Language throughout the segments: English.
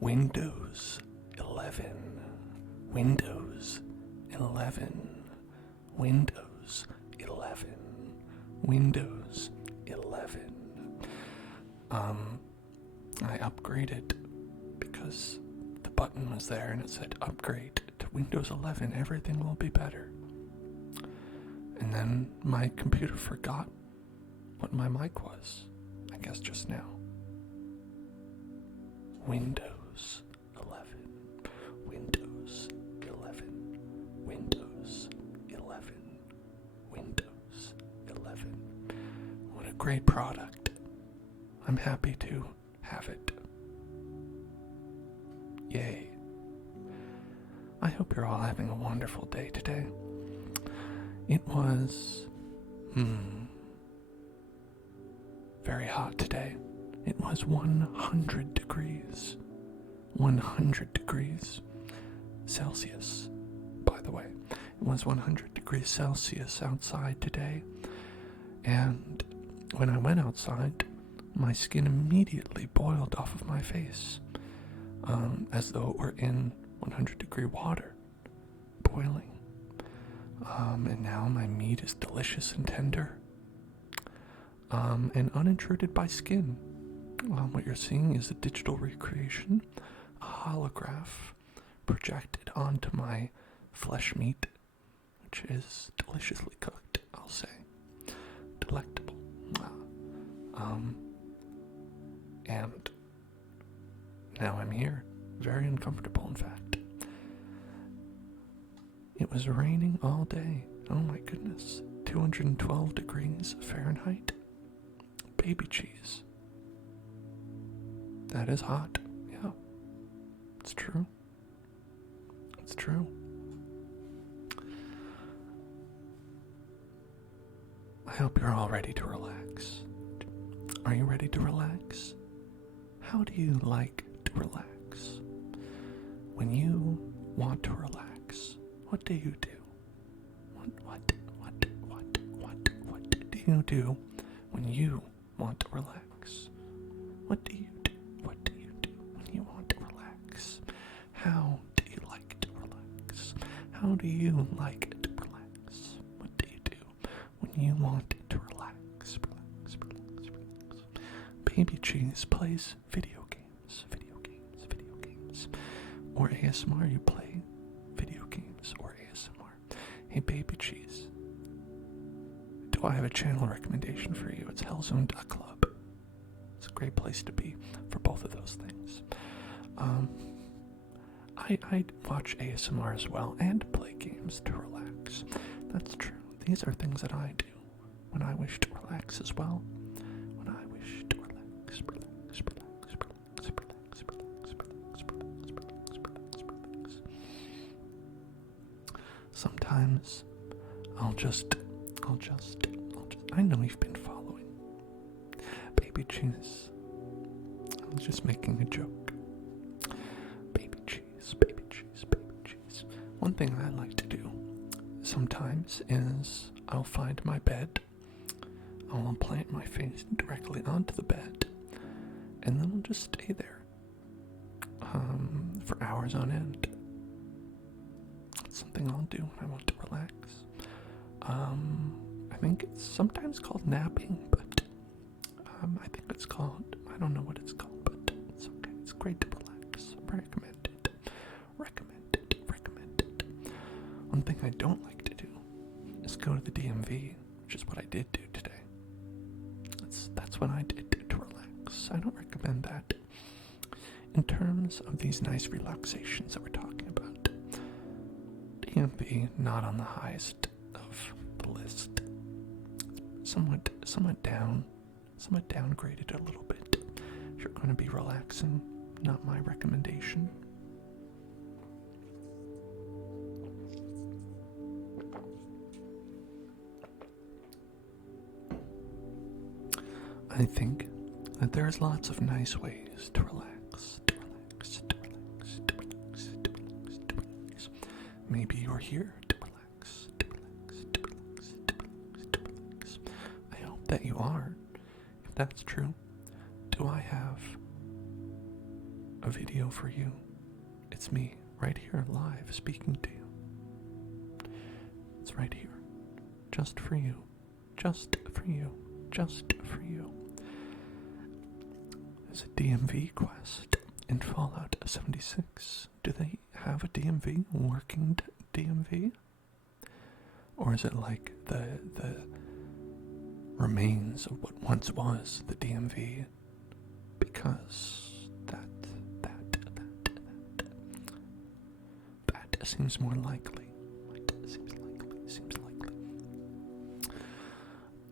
Windows 11, Windows 11, Windows 11, Windows 11. I upgraded because the button was there and it said upgrade to Windows 11, everything will be better. And then my computer forgot what my mic was, I guess just now. Windows 11, Windows 11, Windows 11, Windows 11. What a great product. I'm happy to have it. Yay. I hope you're all having a wonderful day today. It was, very hot today. It was 100 degrees. 100 degrees Celsius, by the way. It was 100 degrees Celsius outside today. And when I went outside, my skin immediately boiled off of my face, as though it were in 100-degree water, boiling. And now my meat is delicious and tender, and unintruded by skin. What you're seeing is a digital recreation, a holograph projected onto my flesh meat, which is deliciously cooked, I'll say. Delectable. And now I'm here. Very uncomfortable, in fact. It was raining all day. Oh my goodness. 212 degrees Fahrenheit. Baby cheese. That is hot. Yeah. It's true. It's true. I hope you're all ready to relax. Are you ready to relax? How do you like to relax? When you want to relax, what do you do? What do you do when you want to relax? What do you do? What do you do when you want to relax? How do you like to relax? How do you like to relax? What do you do when you want to relax? Relax, relax, relax. Baby Cheese plays video games, video games, video games. Or ASMR, you play video games or ASMR. Hey Baby Cheese, do I have a channel recommendation for you? It's Hellzone Duck Club. It's a great place to be for both of those things. I watch ASMR as well and play games to relax. That's true. These are things that I do when I wish to relax as well. When I wish to relax, relax, relax, relax, relax, relax, relax, relax, relax, relax, relax. Sometimes I'll just, I know you've been following. Baby Cheese. I was just making a joke. Baby cheese, baby cheese, baby cheese. One thing I like to do sometimes is I'll find my bed, I'll implant my face directly onto the bed, and then I'll just stay there for hours on end. It's something I'll do when I want to relax. I think it's sometimes called napping, but I think it's called, I don't know what it's called, but it's okay. It's great to relax. Recommend it. Recommend it. Recommend it. One thing I don't like to do is go to the DMV, which is what I did do today. That's what I did to relax. I don't recommend that. In terms of these nice relaxations that we're talking about, DMV not on the highest of the list. Somewhat downgraded a little bit. If you're going to be relaxing, not my recommendation. I think that there's lots of nice ways to relax, to relax, to relax, to relax, to relax, to relax. Maybe you're here to relax, to relax, to relax, to relax, to relax. I hope that you are. If that's true, do I have a video for you. It's me, right here, live, speaking to you. It's right here. Just for you. Just for you. Just for you. There's a DMV quest in Fallout 76. Do they have a DMV? Working DMV? Or is it like the remains of what once was the DMV? Because that seems more likely. Seems likely.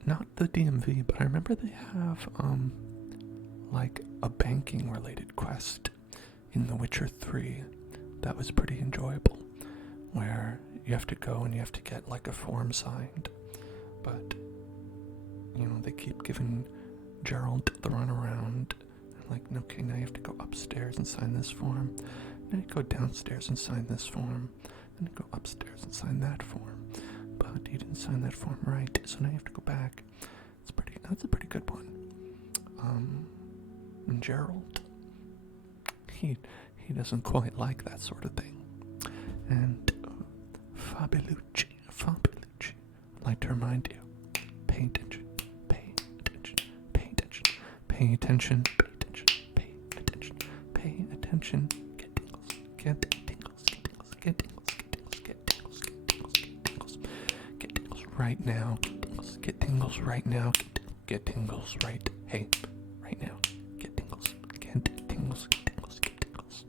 Not the DMV, but I remember they have like a banking related quest in The Witcher 3 that was pretty enjoyable, where you have to go and you have to get like a form signed, but you know, they keep giving Geralt the runaround. Like, okay, now you have to go upstairs and sign this form. Now you go downstairs and sign this form. Then you go upstairs and sign that form. But you didn't sign that form right, so now you have to go back. That's a pretty good one. And Geralt, he doesn't quite like that sort of thing. And Fabilucci, I'd like to remind you, pay attention, pay attention, pay attention, pay attention, pay attention, pay attention, get tingles, get tingles, get tingles, get tingles, get tingles, get tingles, get tingles, get tingles, get tingles right now, get tingles right now, get tingles right, hey, right now, get tingles, get tingles, get tingles, get tingles.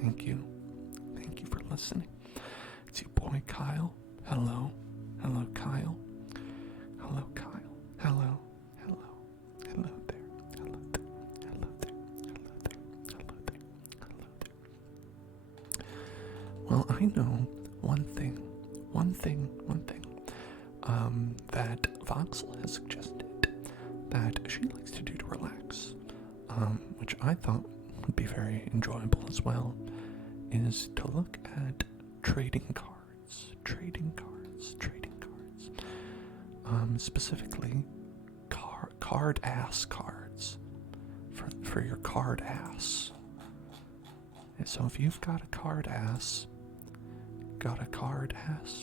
Thank you for listening. It's your boy Kyle. Hello Kyle. Hello Kyle. Hello there. Hello there. Hello there. Hello there. Hello there. Well, I know one thing that Voxel has suggested that she likes to do to relax, which I thought would be very enjoyable as well, is to look at trading cards. Specifically Carddass cards for your Carddass. So if you've got a Carddass,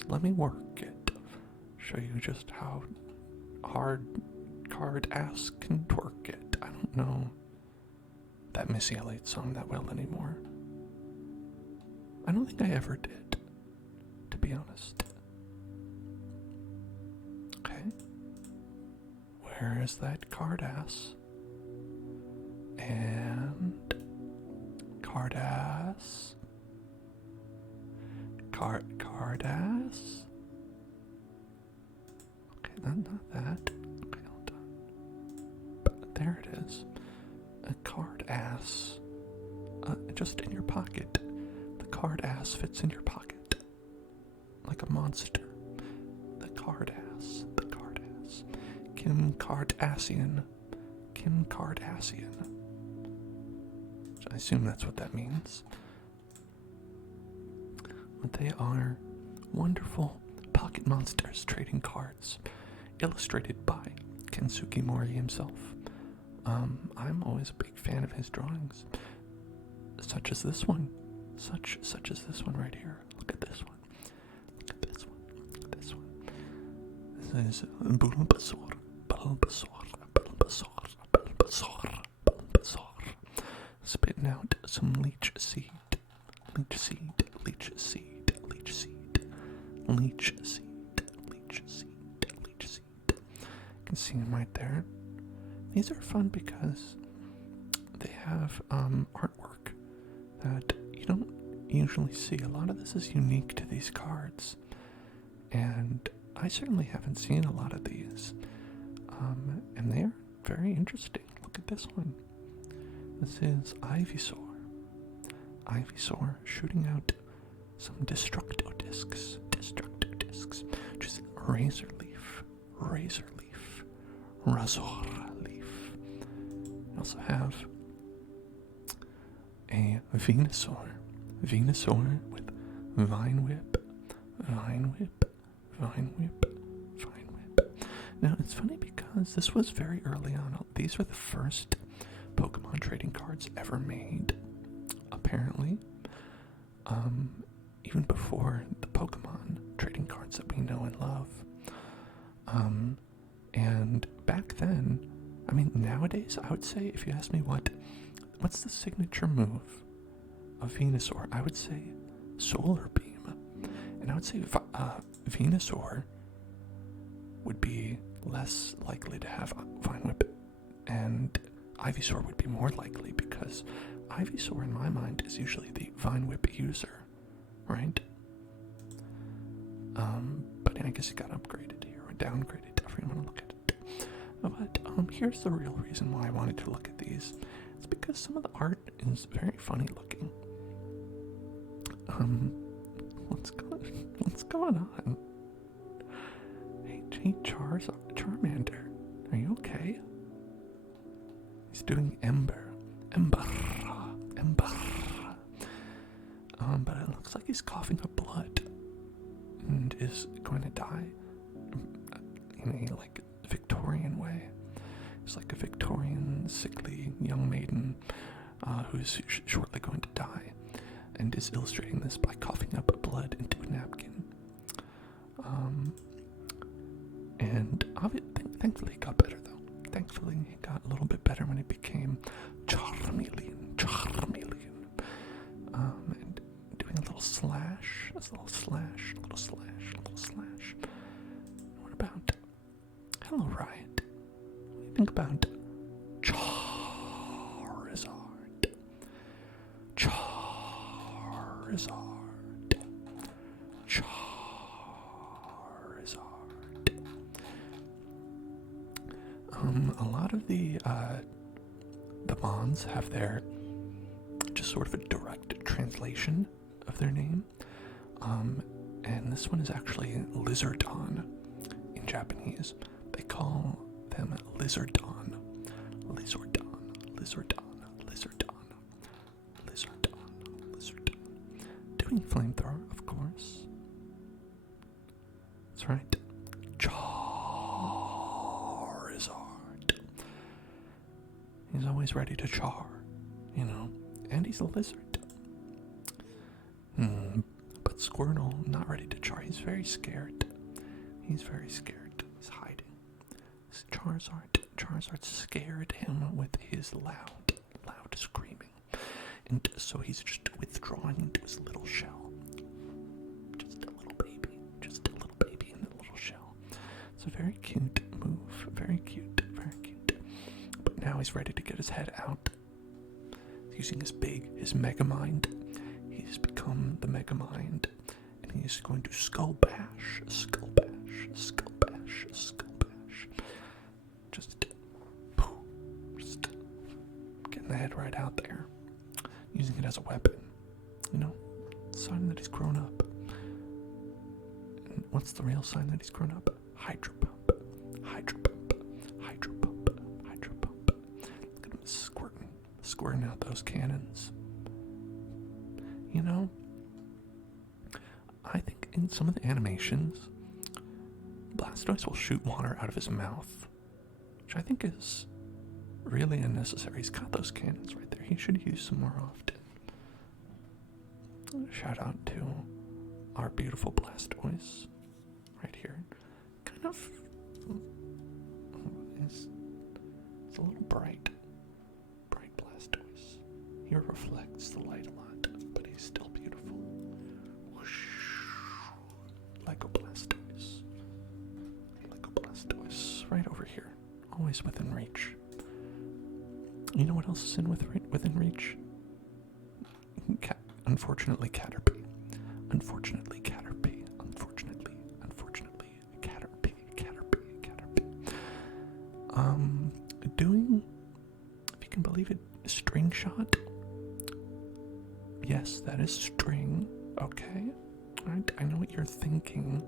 let me work it. Show you just how hard Carddass can twerk it. I don't know that Missy Elliott song that well anymore. I don't think I ever did, to be honest. Okay. Where is that Carddass? And Carddass. Carddass. Okay, not that. Okay, hold on. But there it is. A Carddass. Just in your pocket. The Carddass fits in your pocket. Like a monster. The Carddass. Kim Kardashian. I assume that's what that means. But they are wonderful pocket monsters trading cards, illustrated by Kensuke Mori himself. I'm always a big fan of his drawings, such as this one. Such as this one right here. Look at this one. This is Bulbasaur. Spitting out some leech seed. You can see them right there. These are fun because they have artwork that you don't usually see. A lot of this is unique to these cards, and I certainly haven't seen a lot of these, and they're very interesting. Look at this one. This is Ivysaur. Ivysaur shooting out some Destructo discs, just Razor Leaf, Razor Leaf. We also have a Venusaur with Vine Whip. Now it's funny because this was very early on. These are the first Pokemon Pokemon trading cards ever made, apparently. Even before the Pokemon trading cards that we know and love. And back then, I mean, nowadays, I would say, if you ask me what's the signature move of Venusaur, I would say Solar Beam. And I would say Venusaur would be less likely to have Vine Whip, and Ivysaur would be more likely, because Ivysaur, in my mind, is usually the Vine Whip user, right? But I guess it got upgraded here, or downgraded, however you want to look at it. But here's the real reason why I wanted to look at these. It's because some of the art is very funny looking. What's going on? Hey, Charmander, are you okay? He's doing Ember. But it looks like he's coughing up blood and is going to die in a like Victorian way. It's like a Victorian sickly young maiden who's shortly going to die, and is illustrating this by coughing up blood into a napkin. And thankfully he got better though. Thankfully he got a little bit better when he became Charmeleon. And doing a little slash. What about Hello Riot? What do you think about Charizard? A lot of the Mons have their just sort of a direct translation of their name, and this one is actually Lizardon in Japanese. They call them Lizardon. Doing flamethrower, of course. That's right. Charizard. He's always ready to char, and he's a lizard. But Squirtle, not ready to char. He's very scared. He's hiding. Charizard scared him with his loud screaming. And so he's just withdrawing into his little shell. Just a little baby in the little shell. It's a very cute move. Very cute. But now he's ready to get his head out. He's using his Mega Mind. He's become the Mega Mind. And he's going to Skull Bash. Just getting the head right out there. Using it as a weapon. Sign that he's grown up. And what's the real sign that he's grown up? Hydro pump. Look at him squirting out those cannons. I think in some of the animations, Blastoise will shoot water out of his mouth, which I think is really unnecessary. He's got those cannons right there. He should use some more often. Shout out to our beautiful Blastoise right here. Kind of it's a little bright Blastoise. He reflects the light a lot, but he's still beautiful. Whoosh. Lego Blastoise, right over here, always within reach. You know what else is within reach? Unfortunately, Caterpie. Doing, if you can believe it, string shot. Yes, that is string. Okay. Alright, I know what you're thinking.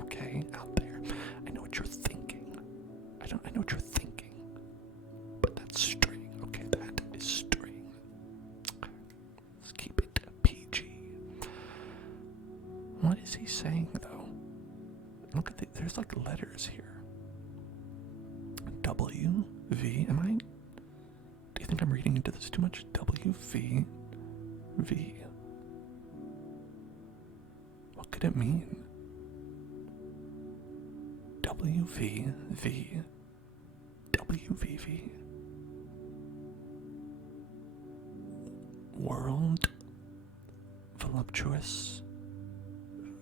Okay, out there. I know what you're thinking. I know what you're thinking. But that's string. Okay, that is string. Let's keep it PG. What is he saying, though? Look at there's like letters here. W, V, do you think I'm reading into this too much. WV. V. What could it mean? WVV. WVV. World Voluptuous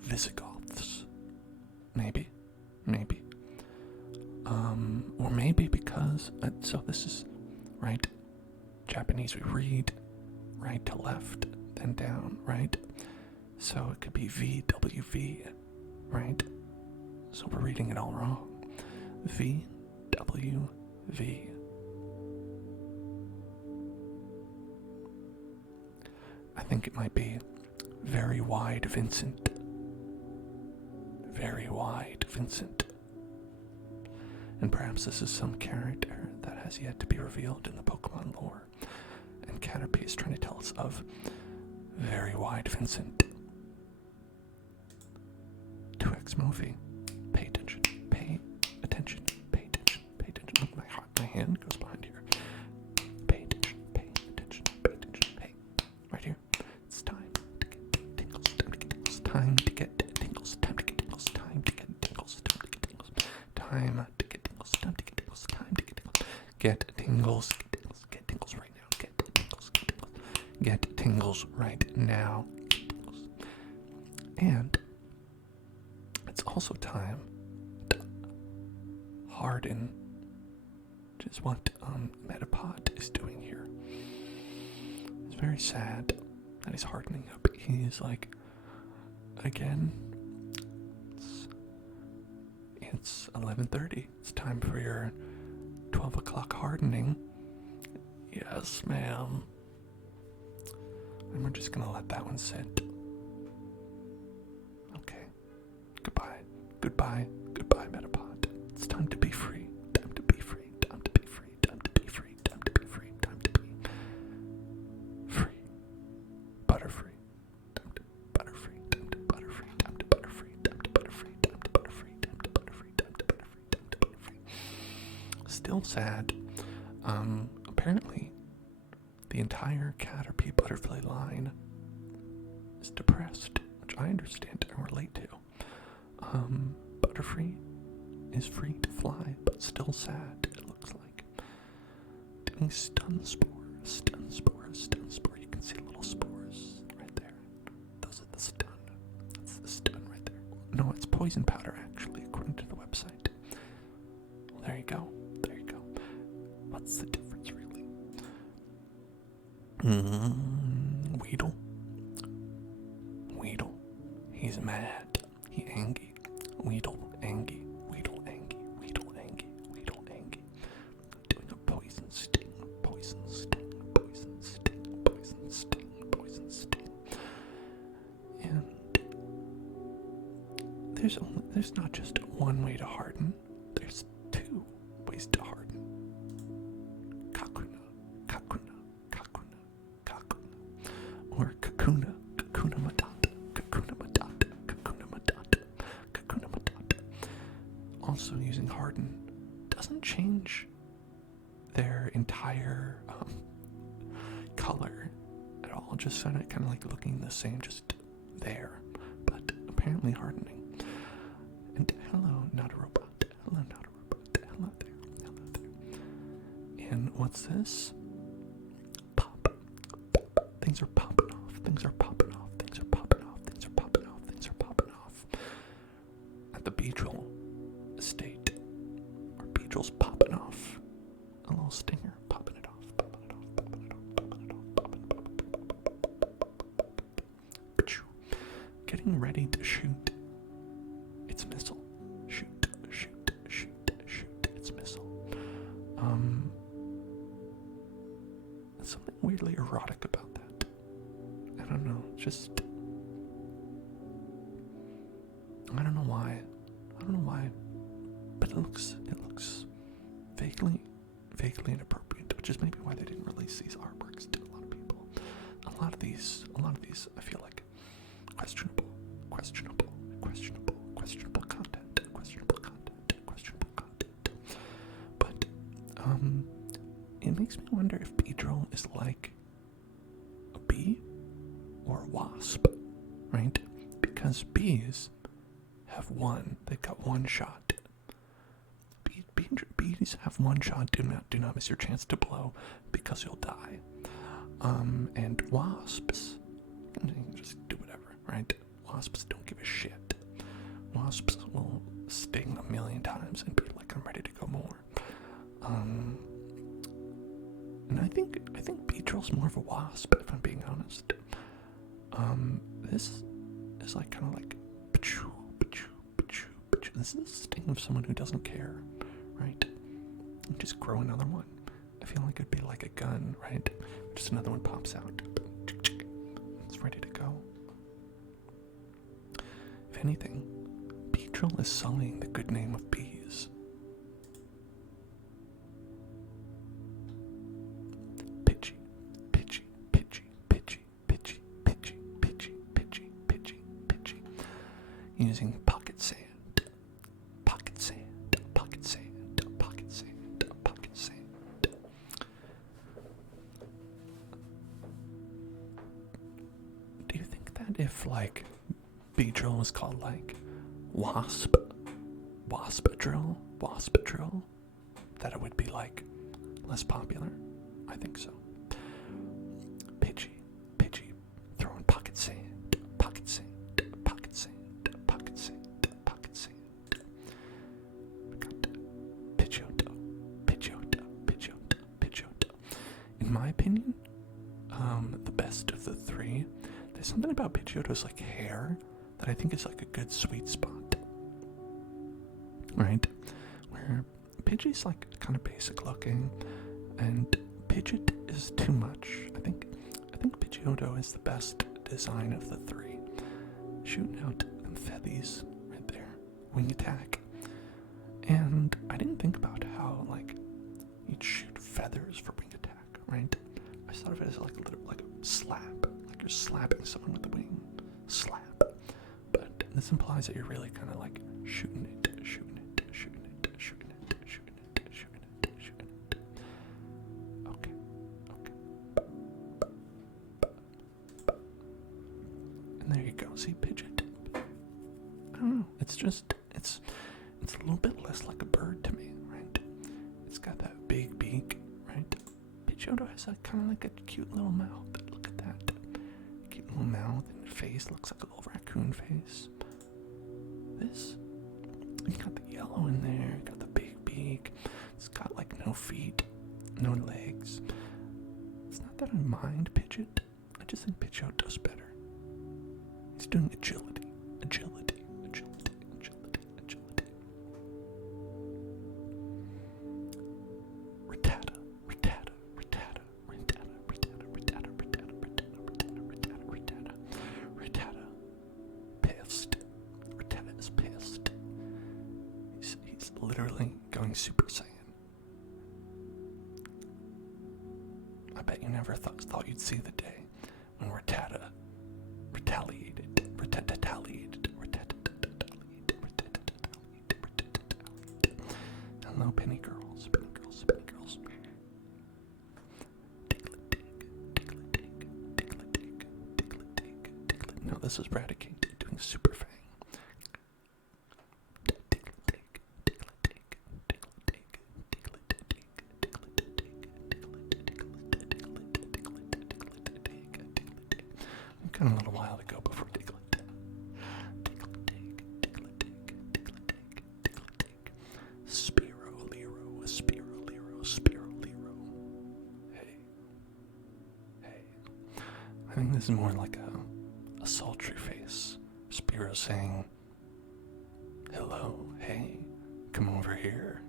Visigoths. Maybe. Or maybe because, so this is, right? Japanese, we read right to left, then down, right? So it could be VWV, right? So we're reading it all wrong. VWV. I think it might be Very Wide Vincent. Very Wide Vincent. And perhaps this is some character that has yet to be revealed in the Pokemon lore. And Caterpie is trying to tell us of Very Wide Vincent. 2X movie. Pay attention. Pay attention. Pay attention. Pay attention. Look, my hand goes behind here. Pay attention. Pay attention. Pay attention. Pay. Right here. It's time to get tingles. Time to get tingles. Time to get tingles. Time to get tingles. Time to get tingles. Time to get tingles. Time to get tingles. Time to get tingles. Time to get tingles. Get tingles. Get tingles. Get tingles right now. Get tingles. Get tingles. Get tingles right now. Get tingles. And it's also time to harden, which is what Metapod is doing here. It's very sad that he's hardening up. He's like, again, it's 11:30. It's time for your 12 o'clock hardening. Yes, ma'am. And we're just gonna let that one sit. Okay. Goodbye, Metapod. It's time to be free. Time to be free. Time to be free. Time to be free. Time to be free. Time to be free. Butterfree. Time to butterfree. Time to butterfree. Time to butterfree. Time to butterfree. Time to butterfree. Time to butterfree. Time to butterfree. Time to butterfree. Still sad. Apparently, the entire Caterpie Butterfly line is depressed, which I understand and relate to. Butterfree is free to fly, but still sad, it looks like. Doing stun spores. You can see little spores right there. Those are the stun. That's the stun right there. No, it's poison powder, actually, according to the website. Well, there you go. What's the difference, really? Weedle. He's mad. He angry. Weedle, angry. Doing a poison sting. And there's not just one way to harden. There's two ways to harden. Kakuna. Or Kakuna Matata. Also using harden doesn't change their entire color at all. Just kind of like looking the same, just there. But apparently hardening. And hello, not a robot. Hello there. And what's this? Pop. Things are popping off. At the Beedrill estate, or Beedrill's popping off. A little stinger, popping it off. Getting ready to shoot its missile. Shoot its missile. There's something weirdly erotic about that. I don't know, I don't know why, but it looks vaguely inappropriate, which is maybe why they didn't release these artworks to a lot of people. A lot of these, I feel like questionable content. But it makes me wonder if Beedrill Beedrill is like a bee or a wasp, right? Because bees have they've got one shot. Bees have one shot. Do not miss your chance to blow because you'll die. And wasps can just do whatever, right? Wasps don't give a shit. Wasps will sting 1,000,000 times and be like, I'm ready to go more. And I think Beedrill's more of a wasp, if I'm being honest. This is like kind of like pachoo, pachoo, pachoo, pachoo. This is the sting of someone who doesn't care, right? And just grow another one. I feel like it'd be like a gun, right? Just another one pops out. It's ready to go. If anything, Beedrill is sullying the good name of bees. Pidgey, Pidgey, Pidgey, Pidgey, Pidgey, Pidgey, Pidgey, Pidgey, Pidgey, Pidgey. Using pocket sand, pocket sand, pocket sand, pocket sand, pocket sand. Do you think that if, like, Beedrill was called, like, Waspadrill, that it would be, like, less popular? I think so. Pidgey, throwing pocket sand, pocket sand, pocket sand, pocket sand, pocket sand. We got Pidgeotto. In my opinion, the best of the three. There's something about Pidgeotto's, like, hair that I think is, like, a good sweet spot. Right? Where Pidgey's, like, kind of basic looking, and Pidgeot is too much. I think Pidgeotto is the best design of the three. Shooting out them feathies right there. Wing attack. And I didn't think about how, like, you'd shoot feathers for wing attack, right? I thought of it as like a little, like a slap. Like you're slapping someone with the wing. Slap. But this implies that you're really kind of like shooting it. Okay. And there you go. See, Pidgeot. I don't know. It's a little bit less like a bird to me, right? It's got that big beak, right? Pidgeotto has a kind of like a cute little mouth. Look at that. Cute little mouth and face looks like a little raccoon face. This, you got the yellow in there, got the big beak. It's got like no feet, no legs. It's not that I mind Pidgeot. I just think Pidgeotto's better. He's doing agility. Literally going Super Saiyan. I bet you never thought you'd see the day when Rattata retaliated. Hello, penny girls. No, this is Raticate doing Super Fang. A little while to go before Diglett. Spearow Lero. Hey. I think this is more like a sultry face. Spearow saying, hello, hey, come over here.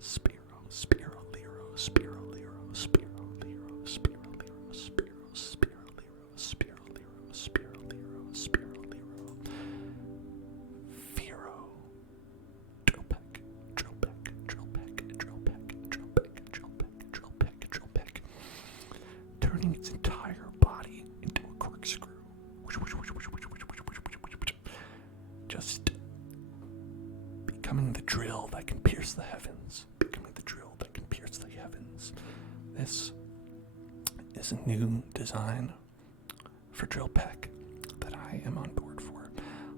Spearow Lero. Turning its entire body into a corkscrew. Just becoming the drill that can pierce the heavens. is a new design for Drill Peck that I am on board for.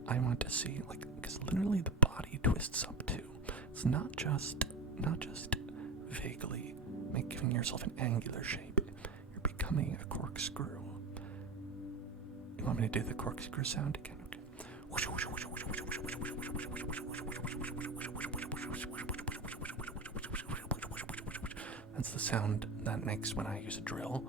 I want to see, like, because literally the body twists up too. It's not just vaguely giving yourself an angular shape. You're becoming a corkscrew. You want me to do the corkscrew sound again? Okay. That's the sound that makes when I use a drill.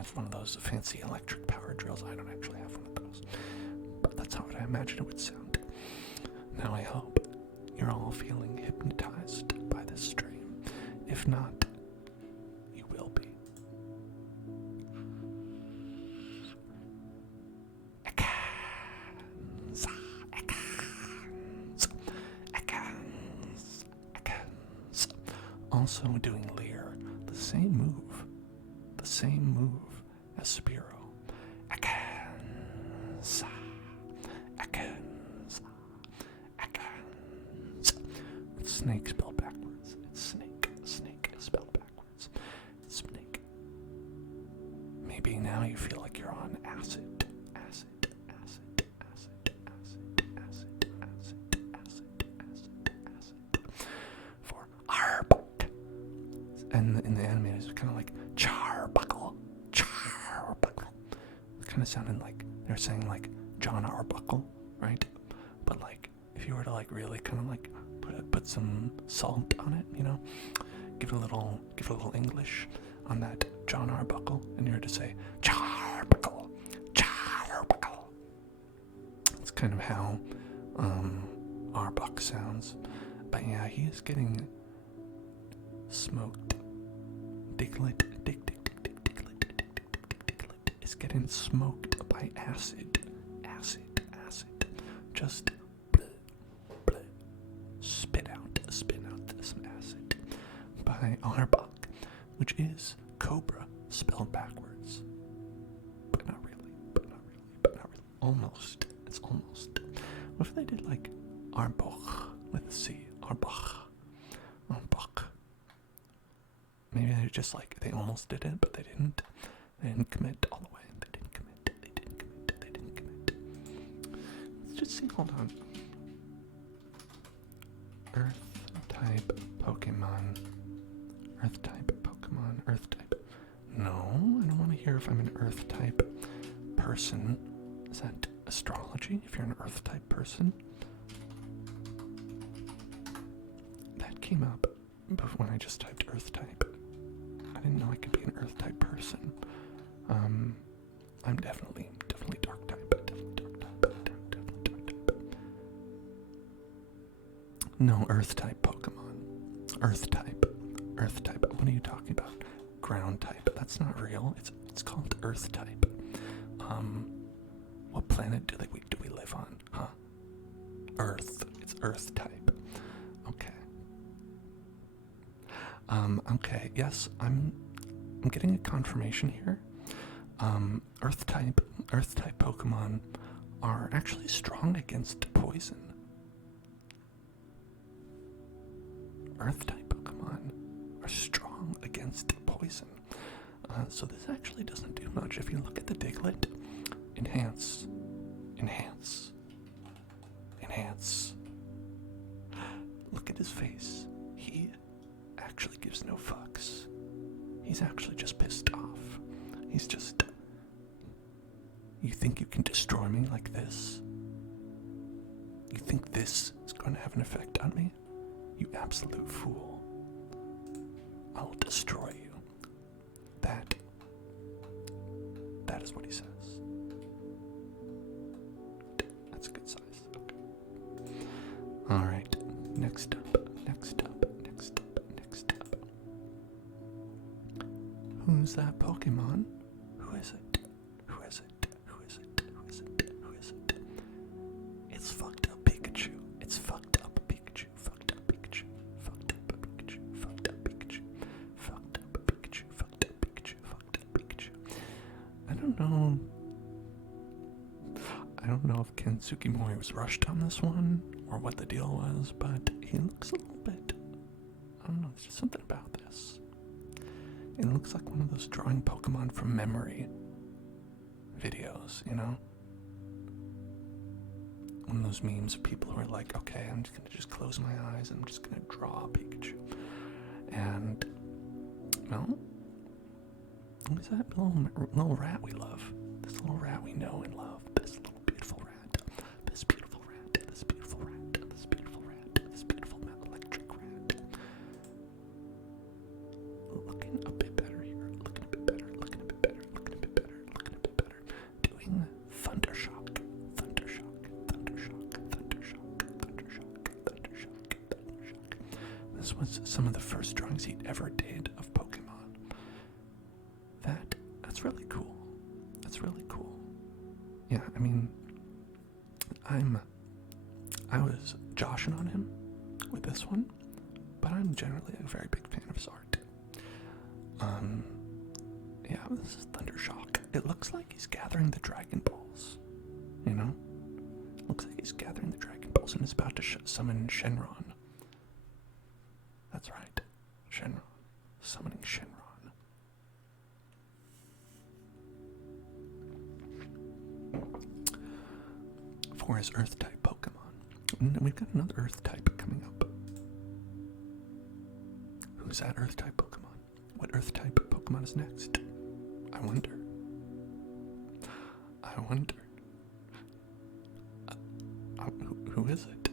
It's one of those fancy electric power drills. I don't actually have one of those, but that's how I imagine it would sound. Now I hope you're all feeling hypnotized by this stream. If not, you will be. Also doing Leer, the same move as Spiro. It's snake spelled backwards. It's snake spelled backwards. It's snake. Maybe now you feel like you're on acid. For Arbok. And in the anime, it's kind of like Charbuckle. It kind of sounded like they're saying like John Arbuckle, right? But like if you were to like really kind of like put some salt on it, give it a little English on that John Arbuckle, and you were to say Charbuckle. That's kind of how Arbok sounds. But yeah, he is getting smoked. Diglett is getting smoked by acid. Just spit out some acid by Arbok, which is cobra spelled backwards. But not really. Almost. It's almost. What if they did like Arbok with a C? Arbok. Maybe they're just like, they almost did it, but they didn't. They didn't commit all the way. They didn't commit. Let's just see, hold on. Earth-type Pokemon. No, I don't want to hear if I'm an Earth-type person. Is that astrology, if you're an Earth-type person? That came up when I just typed Earth-type. I didn't know I could be an Earth-type person. I'm definitely Dark-type. No, Earth-type Pokemon. Earth-type. What are you talking about? Ground-type. That's not real. It's called Earth-type. What planet do we live on? Huh? Earth. It's Earth-type. Okay. Okay. Yes, I'm getting a confirmation here. Earth-type Pokemon are actually strong against poison. Earth-type Pokemon are strong against poison. So this actually doesn't do much. If you look at the Diglett, enhance. Look at his face. He actually gives no fucks. He's actually just pissed off. He's just... You think you can destroy me like this? You think this is going to have an effect on me? You absolute fool. I will destroy you. That is what he says. That's a good size. Okay. Alright. Next up. Who's that Pokemon? Who is it? It's fucked up Pikachu. I don't know if Ken Sugimori was rushed on this one, or what the deal was, but he looks a little bit, I don't know, there's just something about this. It looks like one of those drawing Pokemon from memory videos, you know? One of those memes of people who are like, okay, I'm just gonna just close my eyes and I'm just gonna draw a Pikachu. And, well, who's that little rat we love? This little rat we know and love. This little beautiful rat. This beautiful rat. This beautiful rat. This beautiful rat. This beautiful electric rat. Looking a bit better here. Looking a bit better. Looking a bit better. Looking a bit better. Looking a bit better. Doing Thundershock. Thundershock. Thundershock. Thundershock. Thundershock. Thundershock. Thundershock. This was some of the first drawings he ever did of Pokemon. That's really cool. That's really cool. Yeah, I mean, I was joshing on him with this one, but I'm generally a very big fan of his art. Yeah, this is Thundershock. It looks like he's gathering the Dragon Balls, you know? It looks like he's gathering the Dragon Balls and is about to summon Shenron. That's right, Shenron. Summoning Shenron. For his Earth-type Pokemon. And we've got another Earth-type coming up. Who's that Earth-type Pokemon? What Earth-type Pokemon is next? I wonder. I wonder. Who is it?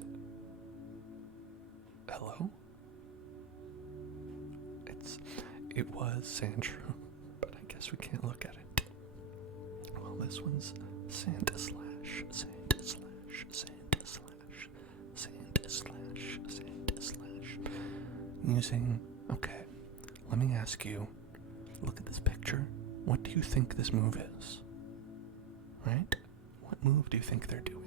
Hello? It was Sandshrew, but I guess we can't look at it. Well, this one's Santa Slash, Santa Slash, Santa Slash, Santa Slash, Santa Slash. Using, okay, let me ask you, look at this picture. What do you think this move is? Right? What move do you think they're doing?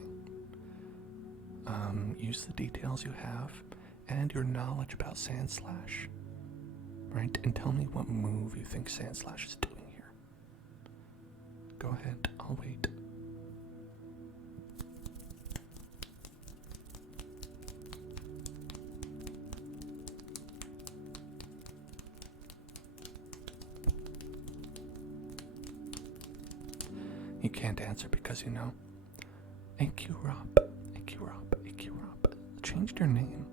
Use the details you have and your knowledge about Sandslash, right? And tell me what move you think Sandslash is doing here. Go ahead, I'll wait. You can't answer because you know. AQ-Rop, AQ-Rop, AQ-Rop. Changed your name.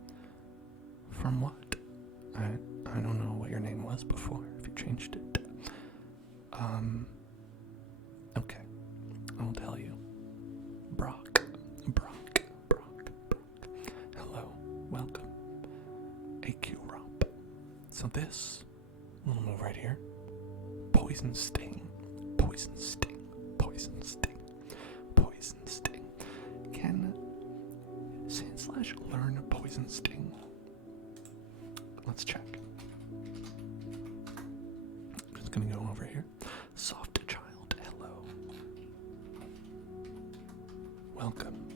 From what? I don't know what your name was before, if you changed it. Okay. I'll tell you. Brock. Hello. Welcome. AQ-Rop. So this little move right here. Poison Sting. Poison Sting. Poison Sting. Poison Sting. Can Sandslash learn Poison Sting? Let's check. I'm just gonna go over here. Soft Child, hello. Welcome.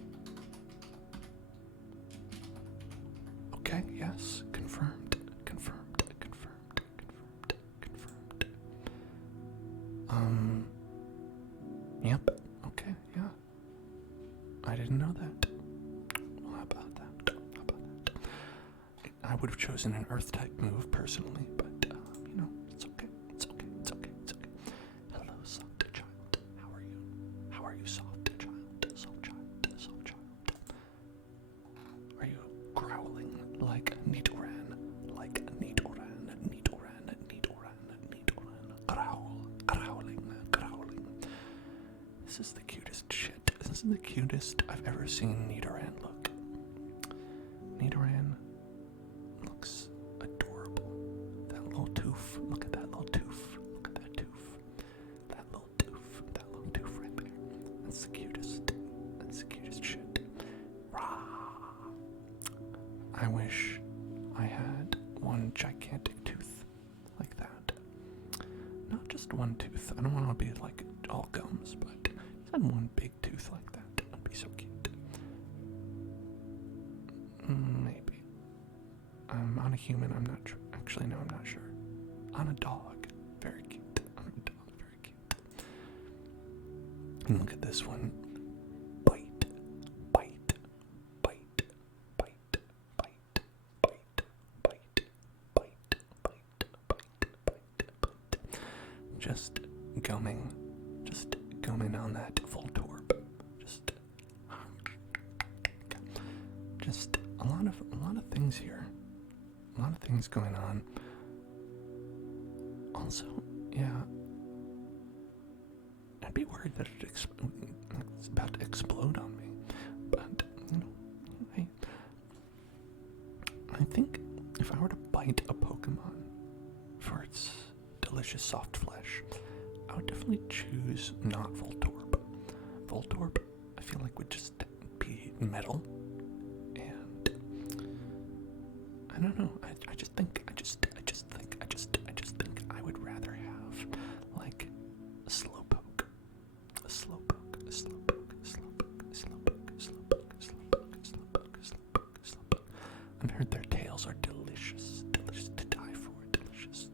Okay, yes, confirmed. Yep, okay, yeah. I didn't know that. Well, how about that? I would have chosen an Earth-type move personally, but, you know, it's okay. Hello, Soft Child. How are you? How are you, Soft Child? Soft Child. Are you growling like Nidoran? Growling. This is the cutest shit. This is the cutest I've ever seen Nidoran look. Nidoran looks adorable. That little tooth. Look at that little tooth. That little tooth right there. That's the cutest. Shit. Rah. I wish I had one gigantic tooth like that. Not just one tooth. I don't want to be like all gums, but if I had one big tooth like that, that would be so cute. Maybe. On a human, I'm not sure. Actually, no, I'm not sure. On a dog, very cute. And look at this one. Bite. just gumming on that Voltorb. Just a lot of things here. A lot of things going on. Also, yeah, I'd be worried that it's about to explode on me. But I think if I were to bite a Pokemon for its delicious soft flesh, I would definitely choose not Voltorb. Voltorb, I feel like would just be metal, and I don't know. I just think I would rather have like a Slowpoke. I've heard their tails are delicious to die for. Delicious.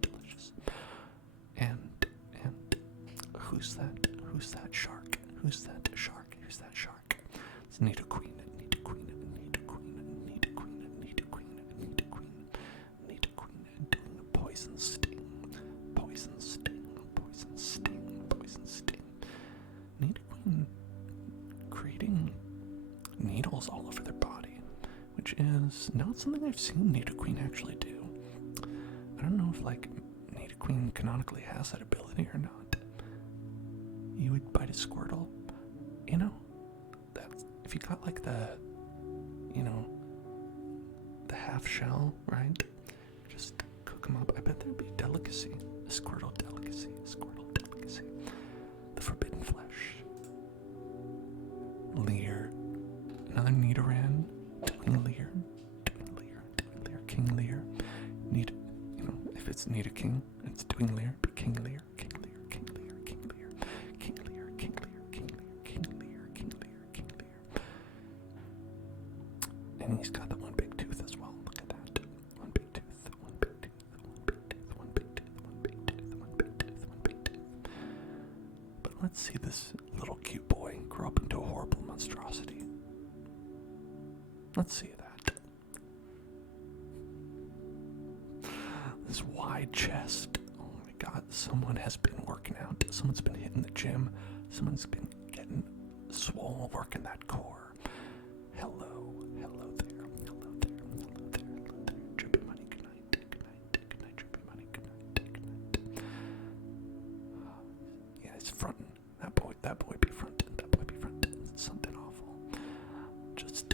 And who's that shark? Who's that shark? It's Nidoqueen. Doing a poison sting. Nidoqueen creating needles all over their body, which is not something I've seen Nidoqueen actually do. I don't know if like Nidoqueen canonically has that ability or not. You would bite a Squirtle, that's if you got like the half shell, right? Just cook them up. I bet there'd be delicacy, a Squirtle delicacy. The forbidden flesh. Leer, another Nidoran, doing Leer, King Leer. If it's Nidoking, it's doing Leer, but King Leer. And he's got the one big tooth as well. Look at that. One big tooth. But let's see this little cute boy grow up into a horrible monstrosity. Let's see that. This wide chest. Oh my god, someone has been working out. Someone's been hitting the gym. Someone's been getting swole working that core. Hello there. Drippy money, good night. Drippy money, good night. Yeah, he's fronting. That boy be fronting. It's something awful. Just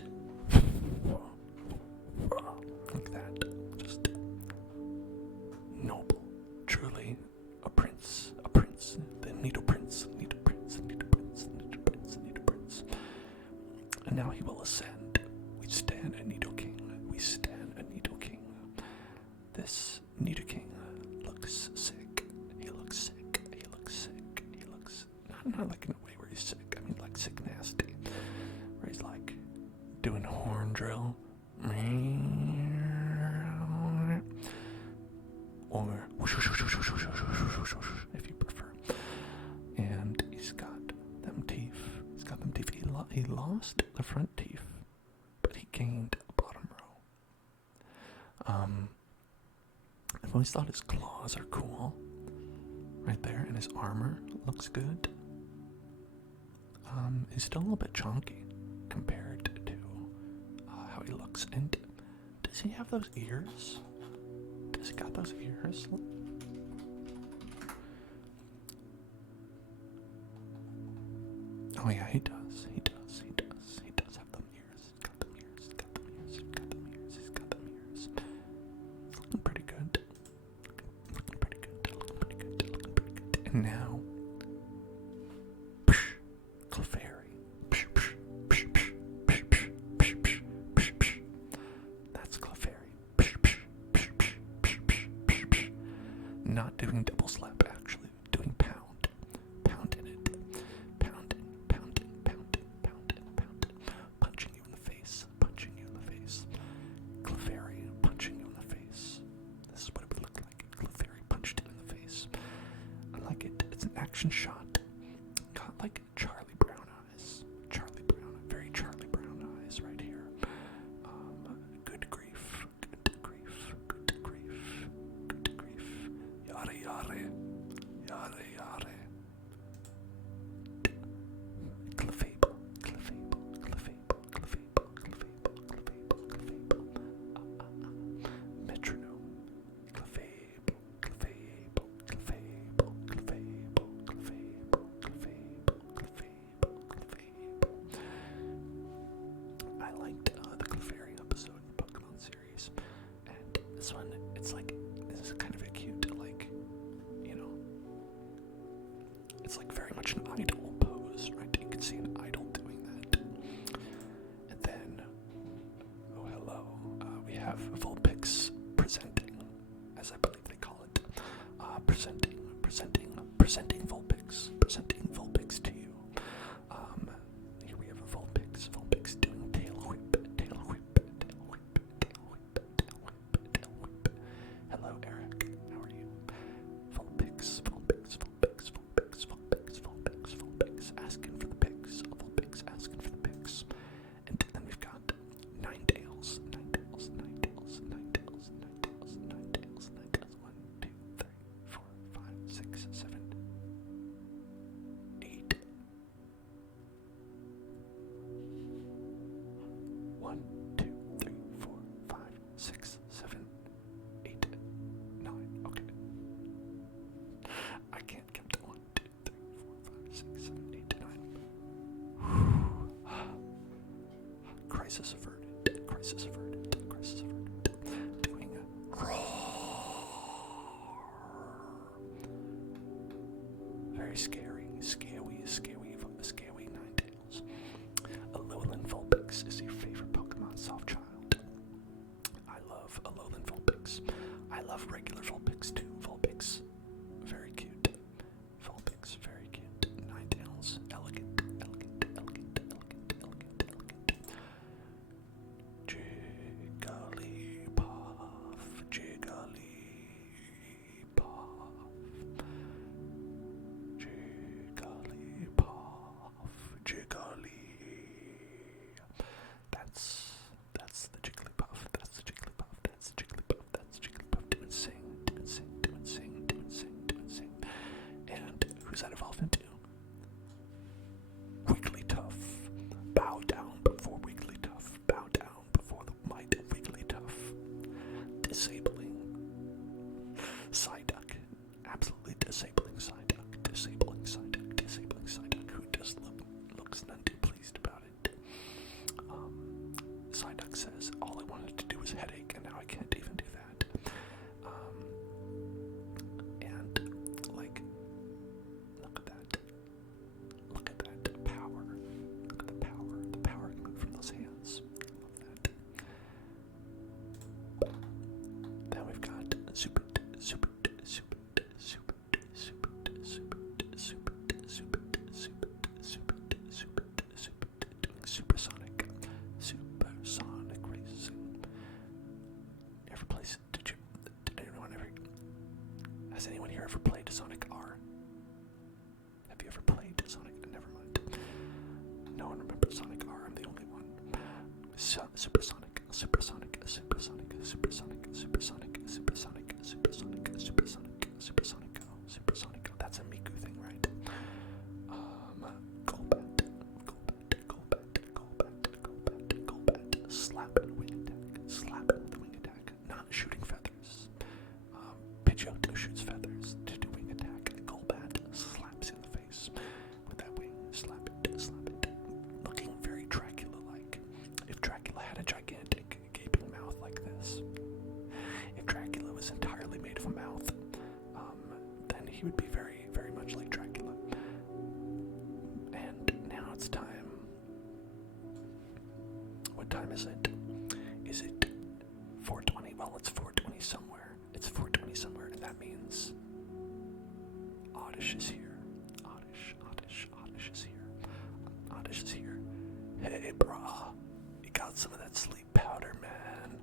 like that. Just noble. Truly a prince. The Nido Prince. And now he will ascend. We stand a Nidoking. This Nidoking looks sick. He looks not like in a way where he's sick. I mean like sick nasty. Where he's like doing horn drill. Or if you prefer. And he's got them teeth. He lost the front teeth, but he gained the bottom row. I've always thought his claws are cool, right there, and his armor looks good. He's still a little bit chunky compared to how he looks. And does he have those ears? Does he got those ears? Oh yeah, he does. He does have them ears. He's got them ears. Looking pretty good. And now, Clefairy. That's Clefairy. Not doing double slap, actually. Doing pound. Pounding it. Punching you in the face. Clefairy punching you in the face. This is what it would look like if Clefairy punched you in the face. I like it. It's an action shot. Got like Charlie Brown eyes. Very Charlie Brown eyes right here. Good grief. Yare. have Vulpix presenting, as I believe they call it. Presenting Vulpix to you. Here we have a Vulpix doing tail whip. Hello, Eric. How are you? Vulpix, asking for the pics. Vulpix asking for the pics. And then we've got Ninetales. 1, 2, 3, 4, 5, 6, 7, 8. 1, 2, 3, 4, 5, 6, 7, 8, 9. Okay. I can't count to 1, 2, 3, 4, 5, 6, 7, 8, 9. Crisis averted. Doing a roar. Very scary Ninetales. Alolan Vulpix is your favorite Pokemon, soft child. I love Alolan Vulpix. I love regular Vulpix too. Vulpix, very cute. Ninetales, elegant. That's the Jigglypuff. That's Jigglypuff doing sing. And who's that evolved into? Wigglytuff. Bow down before Wigglytuff. Bow down before the might of Wigglytuff. Disabling Psyduck. Absolutely disabling Psyduck. Who just looks none too pleased about it. Psyduck says, all I wanted to do was headache, and now I can't even do that. And, like, look at that power. Look at the power coming from those hands. Love that. Then we've got supersonic racing. Has anyone here ever played Sonic R? Have you ever played Sonic? Never mind. No one remembers Sonic R. I'm the only one. Supersonic. That's a Miku thing, right? Golbat. Slapping with the wing attack. Not shooting feathers. Pidgeotto shoots feathers to do wing attack. Golbat slaps in the face with that wing. Slap it. Looking very Dracula-like. If Dracula had a gigantic gaping mouth like this, if Dracula was entirely made of a mouth, then he would be very, very much like Dracula. And now it's time. What time is it? Is it 4:20? Well, it's 4:20 somewhere. And that means Oddish is here. Oddish is here. Hey, brah. You got some of that sleep powder, man.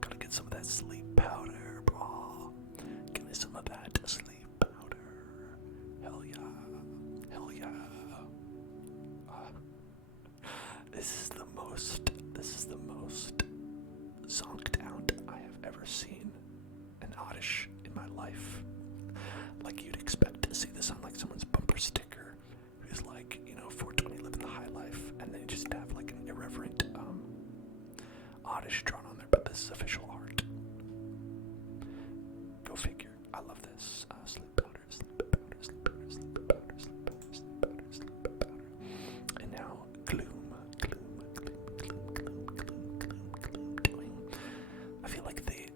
Gotta get some of that sleep powder, brah. Give me some of that sleep powder. Hell yeah. This is the most zonked out I have ever seen an Oddish in my life. Like, you'd expect to see this on like someone's bumper sticker who's like, 420 living the high life, and they just have like an irreverent Oddish drawn on there, but this is official art. Go figure. I love this. Sleep powder. And now gloom. I feel like the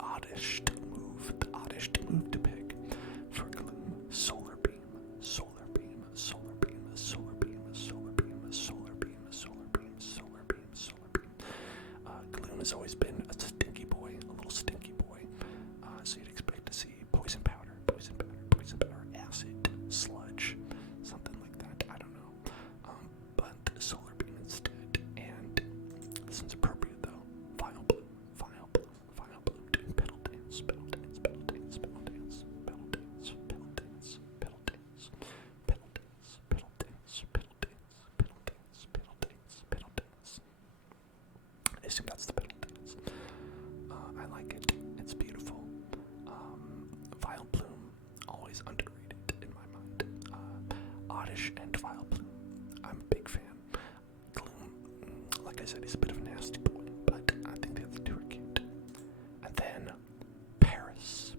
oddish move to pick for gloom. Solar beam. Gloom has always been a stinky boy, a little stinky boy. So you'd expect to see poison powder, acid, sludge, something like that. I don't know. But solar beam instead. And this one's appropriate though. Vile blue, doing pedal dance, pedal dance, pedal dance, pedal dance, pedal dance, pedal dance, pedal dance, pedal dance, pedal dance, pedal dance, pedal dance, pedal dance, pedal dance. I assume that's the pedal dance. I like it. It's beautiful. Vile Plume, always underrated in my mind. Oddish and Vile Plume, I'm a big fan. Gloom, like I said, he's a bit of a nasty boy, but I think the other two are cute. And then Paris.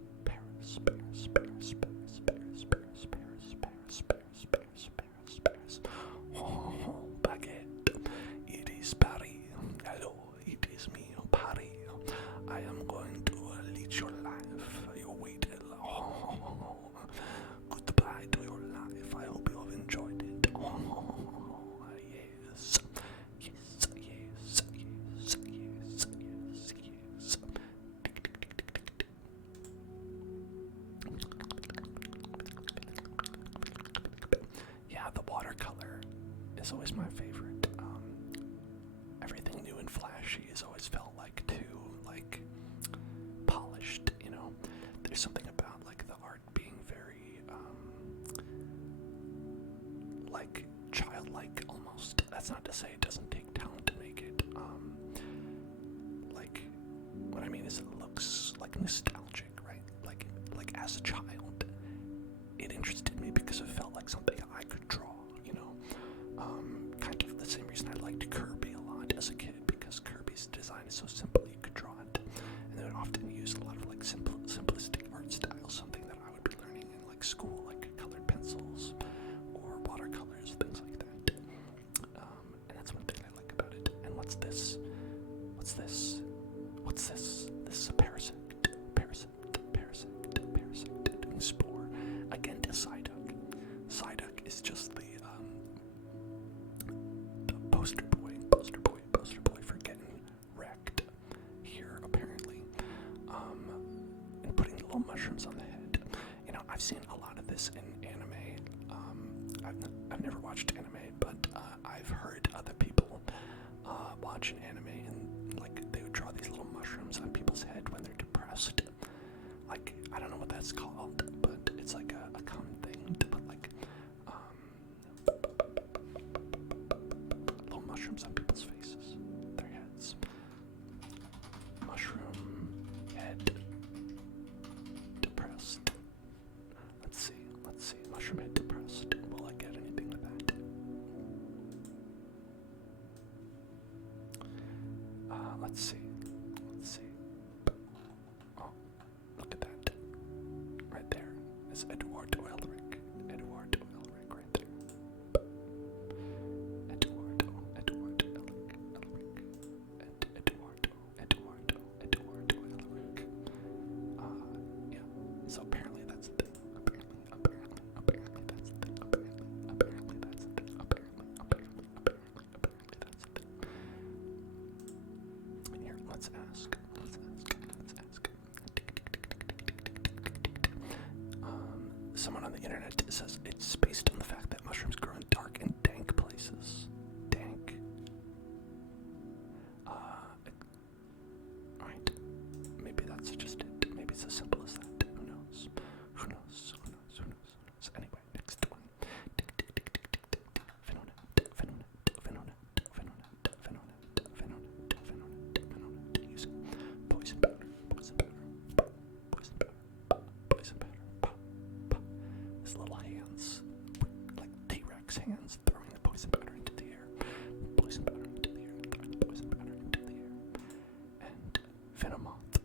Oh, baguette. It is Paris. Hello, it is me, Paris. I am going to lead your life. You waited. Oh, goodbye to your life. I hope you have enjoyed it. Oh, yes. Yeah, the watercolor is always my favorite. Everything new and flashy has always felt like too, polished, you know. There's something about, the art being very, childlike almost. That's not to say it doesn't take talent to make it. What I mean is it looks, nostalgic, right? Like as a child, it interested me because it felt like something I could draw, you know? Kind of the same reason I liked Kirby a lot as a kid, because Kirby's design is so simple you could draw it. And they would often use a lot of simplistic art styles, something that I would be learning in school, like colored pencils or watercolors, things like that. And that's one thing I like about it. And what's this? This is a parasect. Doing Spore. Again, to Psyduck. Psyduck is just the poster boy for getting wrecked here, apparently. And putting the little mushrooms on the head. You know, I've seen a lot of this in anime. I've never watched anime, but I've heard other people watch an anime and they would draw these little mushrooms on people's head when they're depressed. I don't know what that's called, but it's a common thing to put little mushrooms on people's faces, their heads. Mushroom head depressed. Let's see. Mushroom head depressed. Will I get anything with that? Let's see. Oh, look at that. Right there is Eduardo Elric right there. Eduardo Elric. Yeah, so apparently that's the thing. Apparently that's the thing. Apparently that's the thing. And here, let's ask. Someone on the internet says it's based on the fact that mushrooms grow in dark and dank places. Dank. Alright. Maybe that's just it. Maybe it's as simple as that. Who knows? Anyway, next one. Venonat. Using poison powder. His little hands, like T-Rex hands, throwing the poison powder into the air. Throwing the poison powder into the air. And Venomoth.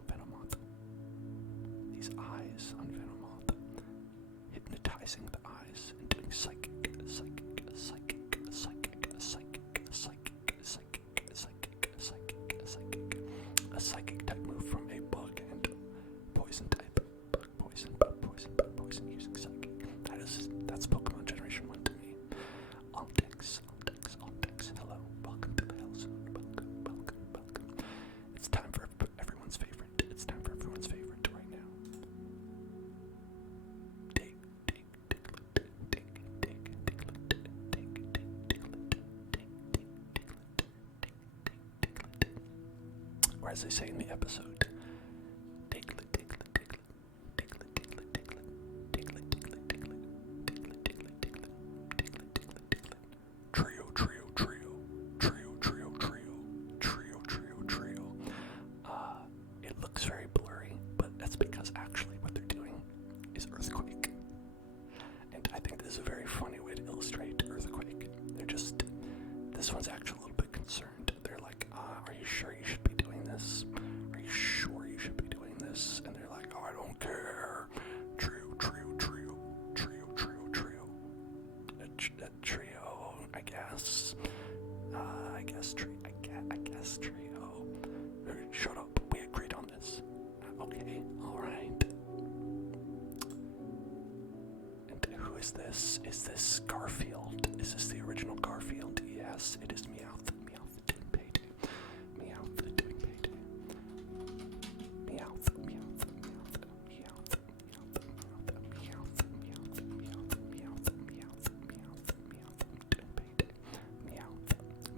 or as they say in the episode, tingly, tingly, tingly, tingly, tingly, tingly, tingly, tingly, tingly, tingly, tingly, tingly, tingly, tingly, tingly. Trio, trio, trio, trio, trio, trio, trio, trio, trio. It looks very blurry, but that's because actually what they're doing is earthquake. And I think this is a very funny way to illustrate earthquake. This one's actually a little bit concerned. They're like, are you sure you should be doing this? Are you sure you should be doing this? And they're like, oh, I don't care. Trio, trio, trio, trio, trio, trio. A trio, I guess. I guess trio. Shut up. We agreed on this. Okay, alright. And who is this? Is this Garfield? Is this the original Garfield? Yes, it is Meowth. Meowth doing payday. Meowth doing payday. Meowth, Meowth, Meowth, Meowth, Meowth, Meowth, Meowth, Meowth, Meowth, Meowth, Meowth, Meowth doing payday. Meowth,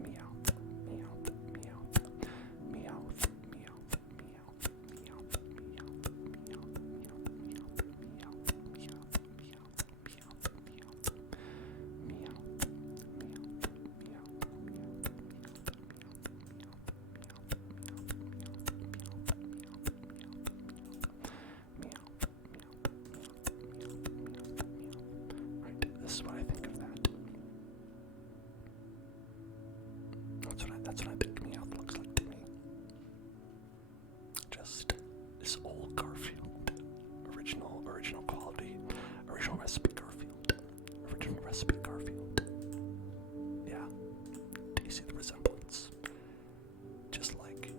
Meowth, Meowth, Meowth, Meowth, Meowth, Meowth, Meowth, Meowth, Meowth, Meowth, Meowth, Meowth, Meowth, Meowth, this is what I think of that. That's what I think Meowth looks like to me. Just this old Garfield. Original quality. Original recipe Garfield. Original recipe Garfield. Yeah. Do you see the resemblance? Just like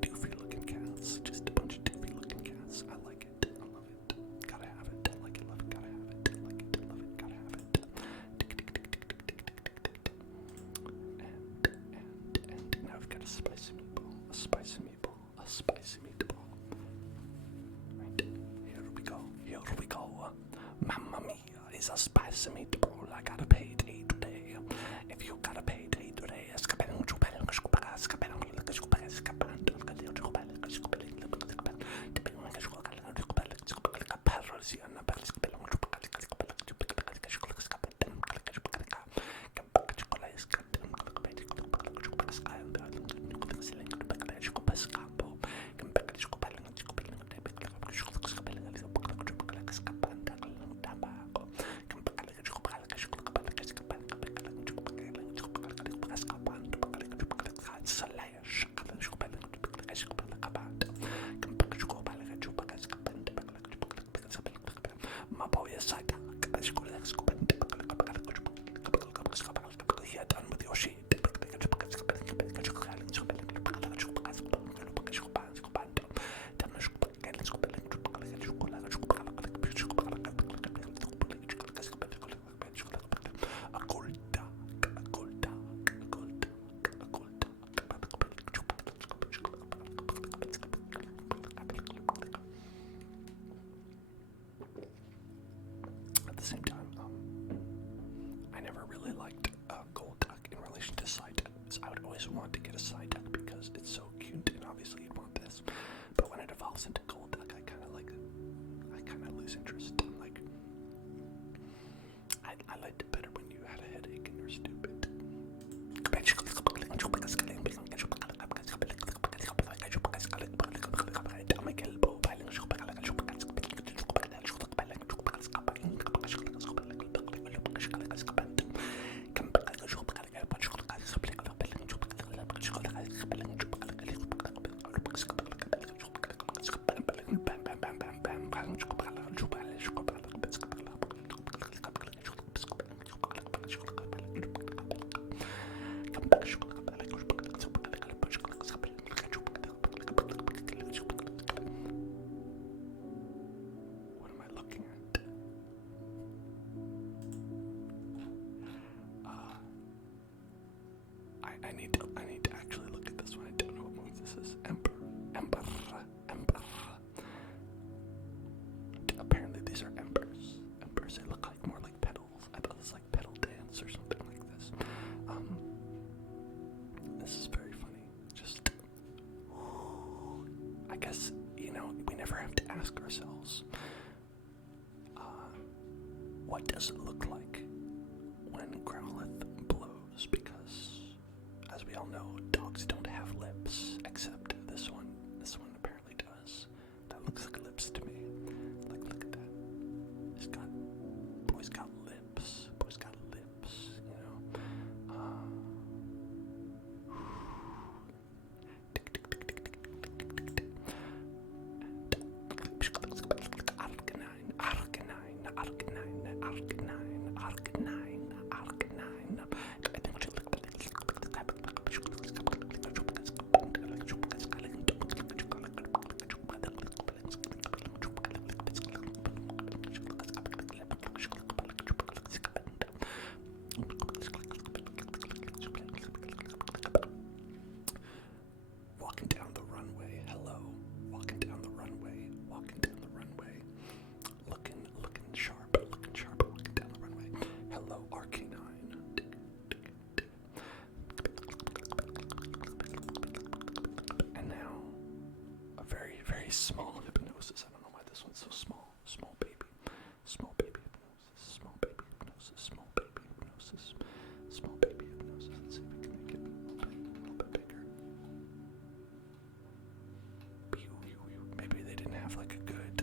doofy looking cats. Just a bunch of doofy looking cats. I like it. I love it. Gotta have it. Like it, love it, gotta have it. Like it, love it, gotta have it. And now we've got a spicy meatball. A spicy meatball. A spicy meatball. Right. Here we go. Here we go. Mamma mia, it's a spicy meatball. I gotta pay day today. If you gotta pay day today, guess, we never have to ask ourselves, what does it look like when Growlithe blows? Because, as we all know, dogs don't have lips, except this one. This one apparently does. That looks like lips to me. Like, look at that. Boy's got lips. Boy's got lips, Walking down the runway, hello. Walking down the runway, looking sharp, walking down the runway. Hello, Arcanine. And now, a very, very small hypnosis. I don't know why this one's so small. Small baby hypnosis, small baby hypnosis. Let's see if we can make it a little bit bigger. Maybe they didn't have like a good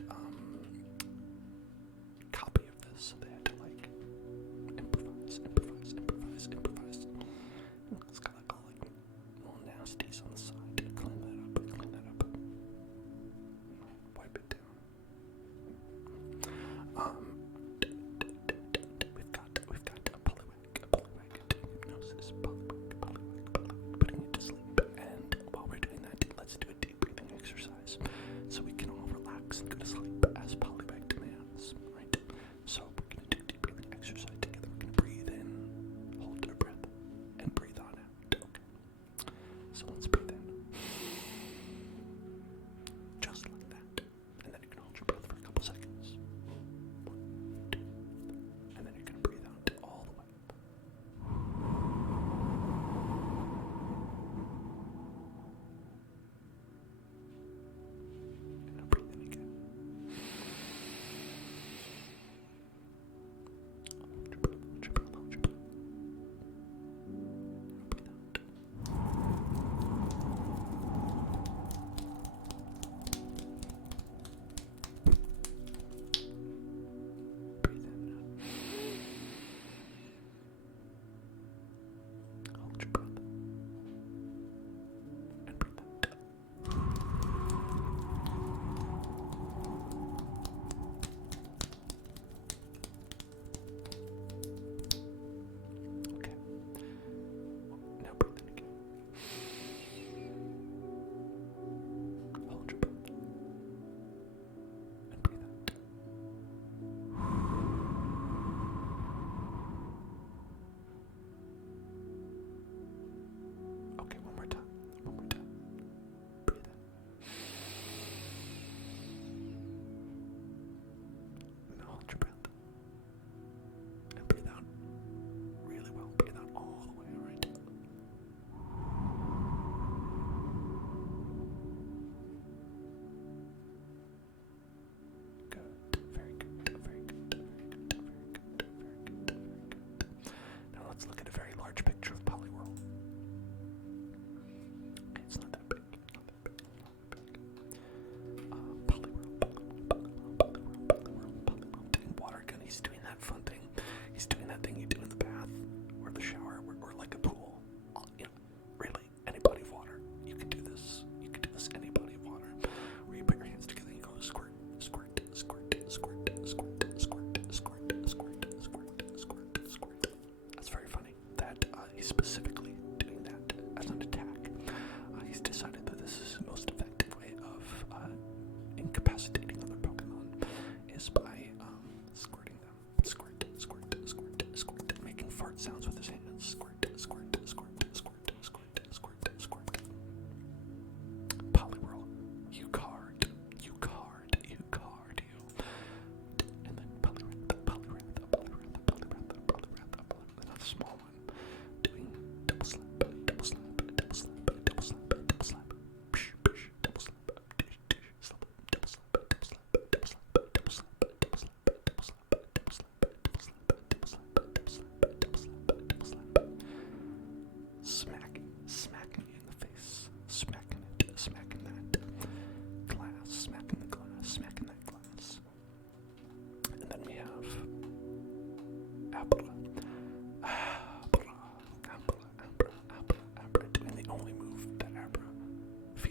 copy of this, so they had to like improvise. It's got like all like little nasties on the side. Clean that up.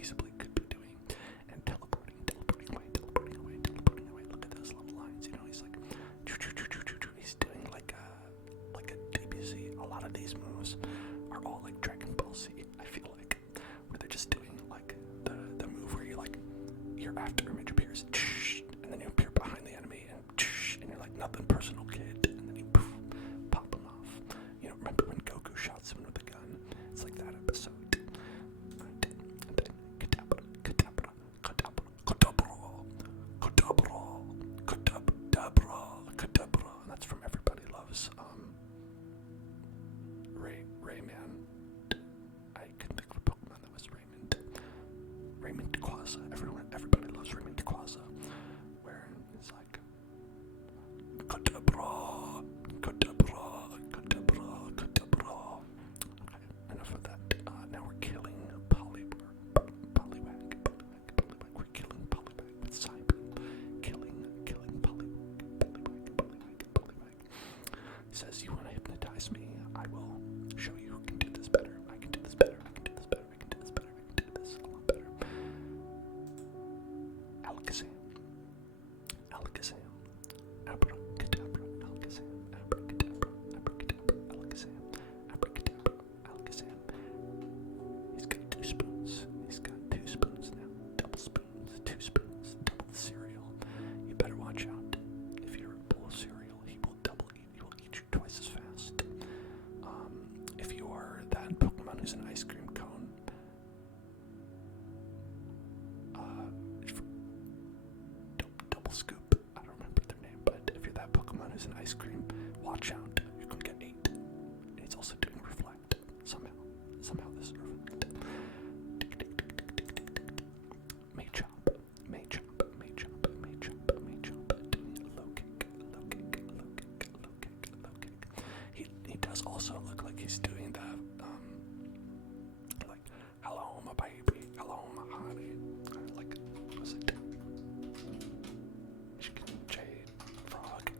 feasibly could be doing, and teleporting away. Look at those little lines. You know, he's like, he's doing like a DBZ. A lot of these moves are all like Dragon Ball Z. I feel like, where they're just doing like the move where you like your after image appears, and then you appear behind the enemy, and you're like, nothing personal, kid, and then you poof, pop them off. You know, remember when Goku shot someone with a gun? It's like that episode. And that's from Everybody Loves Rayman. I couldn't think of a Pokemon that was Raymond. Raymond Quaza. Everybody loves Raymond Quaza. Where it's like Kadabra. Okay, enough of that. Now we're killing Poliwag. We're killing Poliwag with Cyber. Killing Poliwag. He says, you want to hypnotize me? I will show you who can do this better. I can do this better. I can do this a lot better. Alakazam. Abracadabra. Alakazam. He's got 2 spoons. Now. Double spoons. 2 spoons. Double the cereal. You better watch out. If you're a bowl of cereal, he will eat you twice as fast. If you are that Pokemon who's an ice cream cone, double scoop. I don't remember their name, but if you're that Pokemon who's an ice cream, watch out. You can get 8. And he's also doing reflect. Somehow this is reflect. Machop. Doing low kick. He does also look like he's doing the like, hello my baby, hello my honey. Like, what was it? Chicken Jade Frog.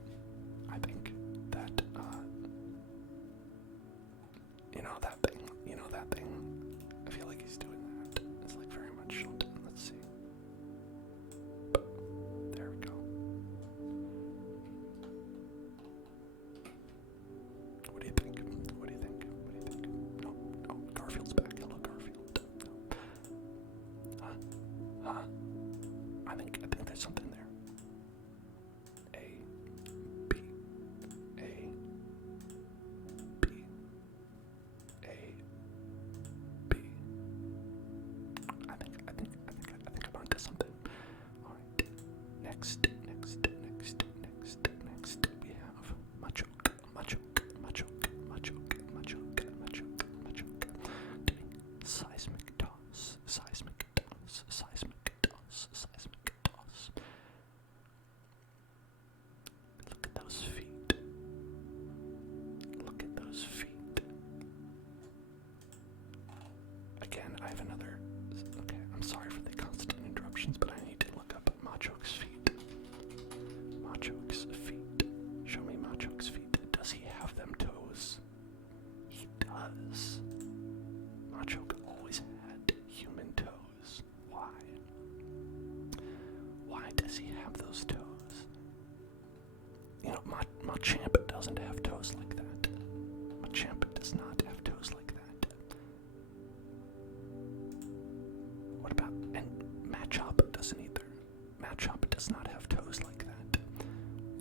I think that that thing. I feel like he's doing that. It's like very much. Let's see. There we go. What do you think? No, Garfield's back. Hello, Garfield. No. Huh? I think there's something there. A, B. I think I'm onto something. All right. Next, we have Machoke. Doing seismic toss. Look at those feet. Again, I have another. Okay, I'm sorry for the constant interruptions, but I need to look up Machoke's feet. Show me Machoke's feet. Does he have them toes? He does. Machoke always had human toes. Why? Why does he have those toes? You know, Machamp doesn't have toes like that. Machamp does not have toes like that. What about, and Machop doesn't either. Machop does not have toes like that.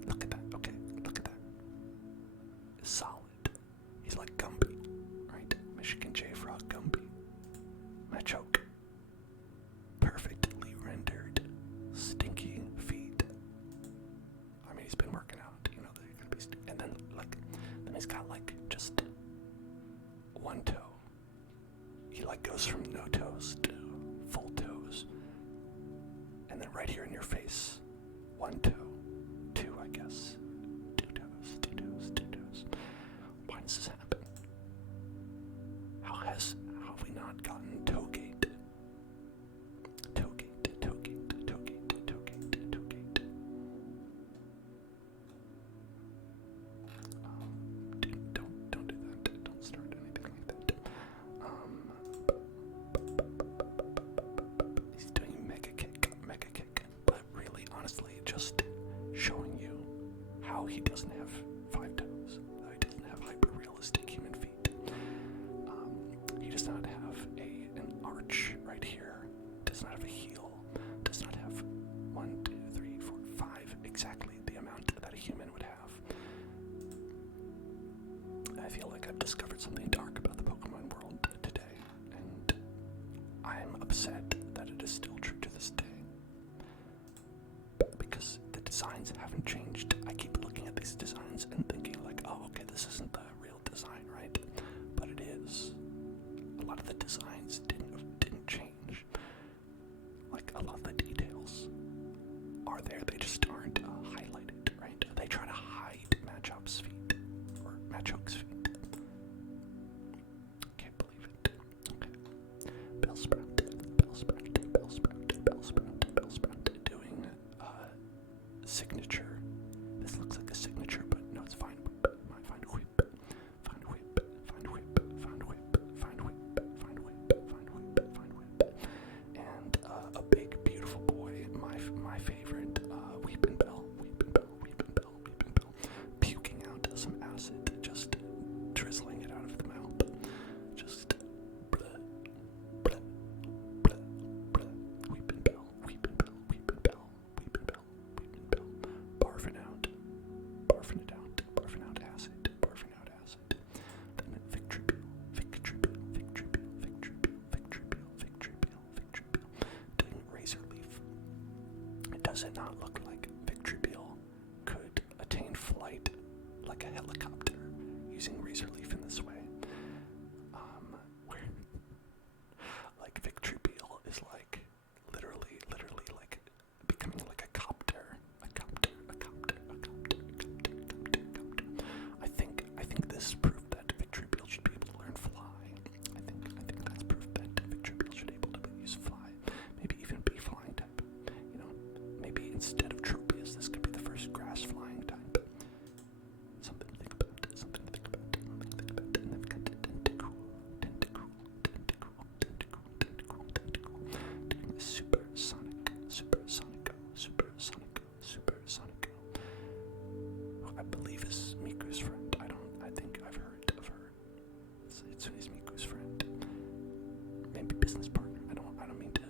Look at that, okay, look at that. Solid. He's like Gumby, right? Michigan J-Frog Gumby. Machoke. Perfectly rendered. Stinky feet. I mean, he's been working out, you know, they're gonna be and then he's got like just 1 toe. He like goes from no toes to full toes. And then right here in your face, 1 toe. 2, I guess. 2 toes. Why does this happen? How have we not gotten Toegate? Don't do that. Don't start anything like that. does it not look like Victreebel could attain flight like a helicopter using Razor Leaf in this way? Where like Victreebel is like literally like becoming like a copter. I think this proved that Victreebel should be able to learn fly. I think that's proof that Victreebel should be able to use fly. Maybe even be flying type. You know, maybe instead of Tropius, this could be the first grass flying type. Something to think about. And they've got Tentacool. Doing Supersonic. Who I believe is Miku's friend. I think I've heard. It's Miku's friend. Maybe business partner. I don't mean to,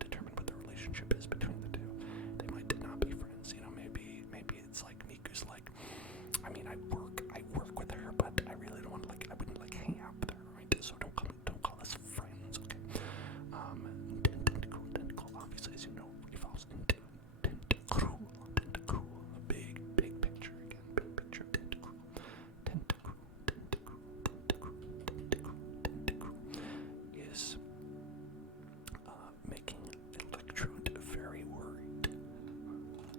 determine what the relationship is between the two. They might not be friends, maybe it's like Miku's like, I mean, I work with her, but I really don't want to, I wouldn't hang out with her, right? So don't call us friends, okay? Tentacool, obviously, as you know, evolves into Tentacruel, a big picture again, big picture of Tentacruel. Tentacruel is making Electrode very worried,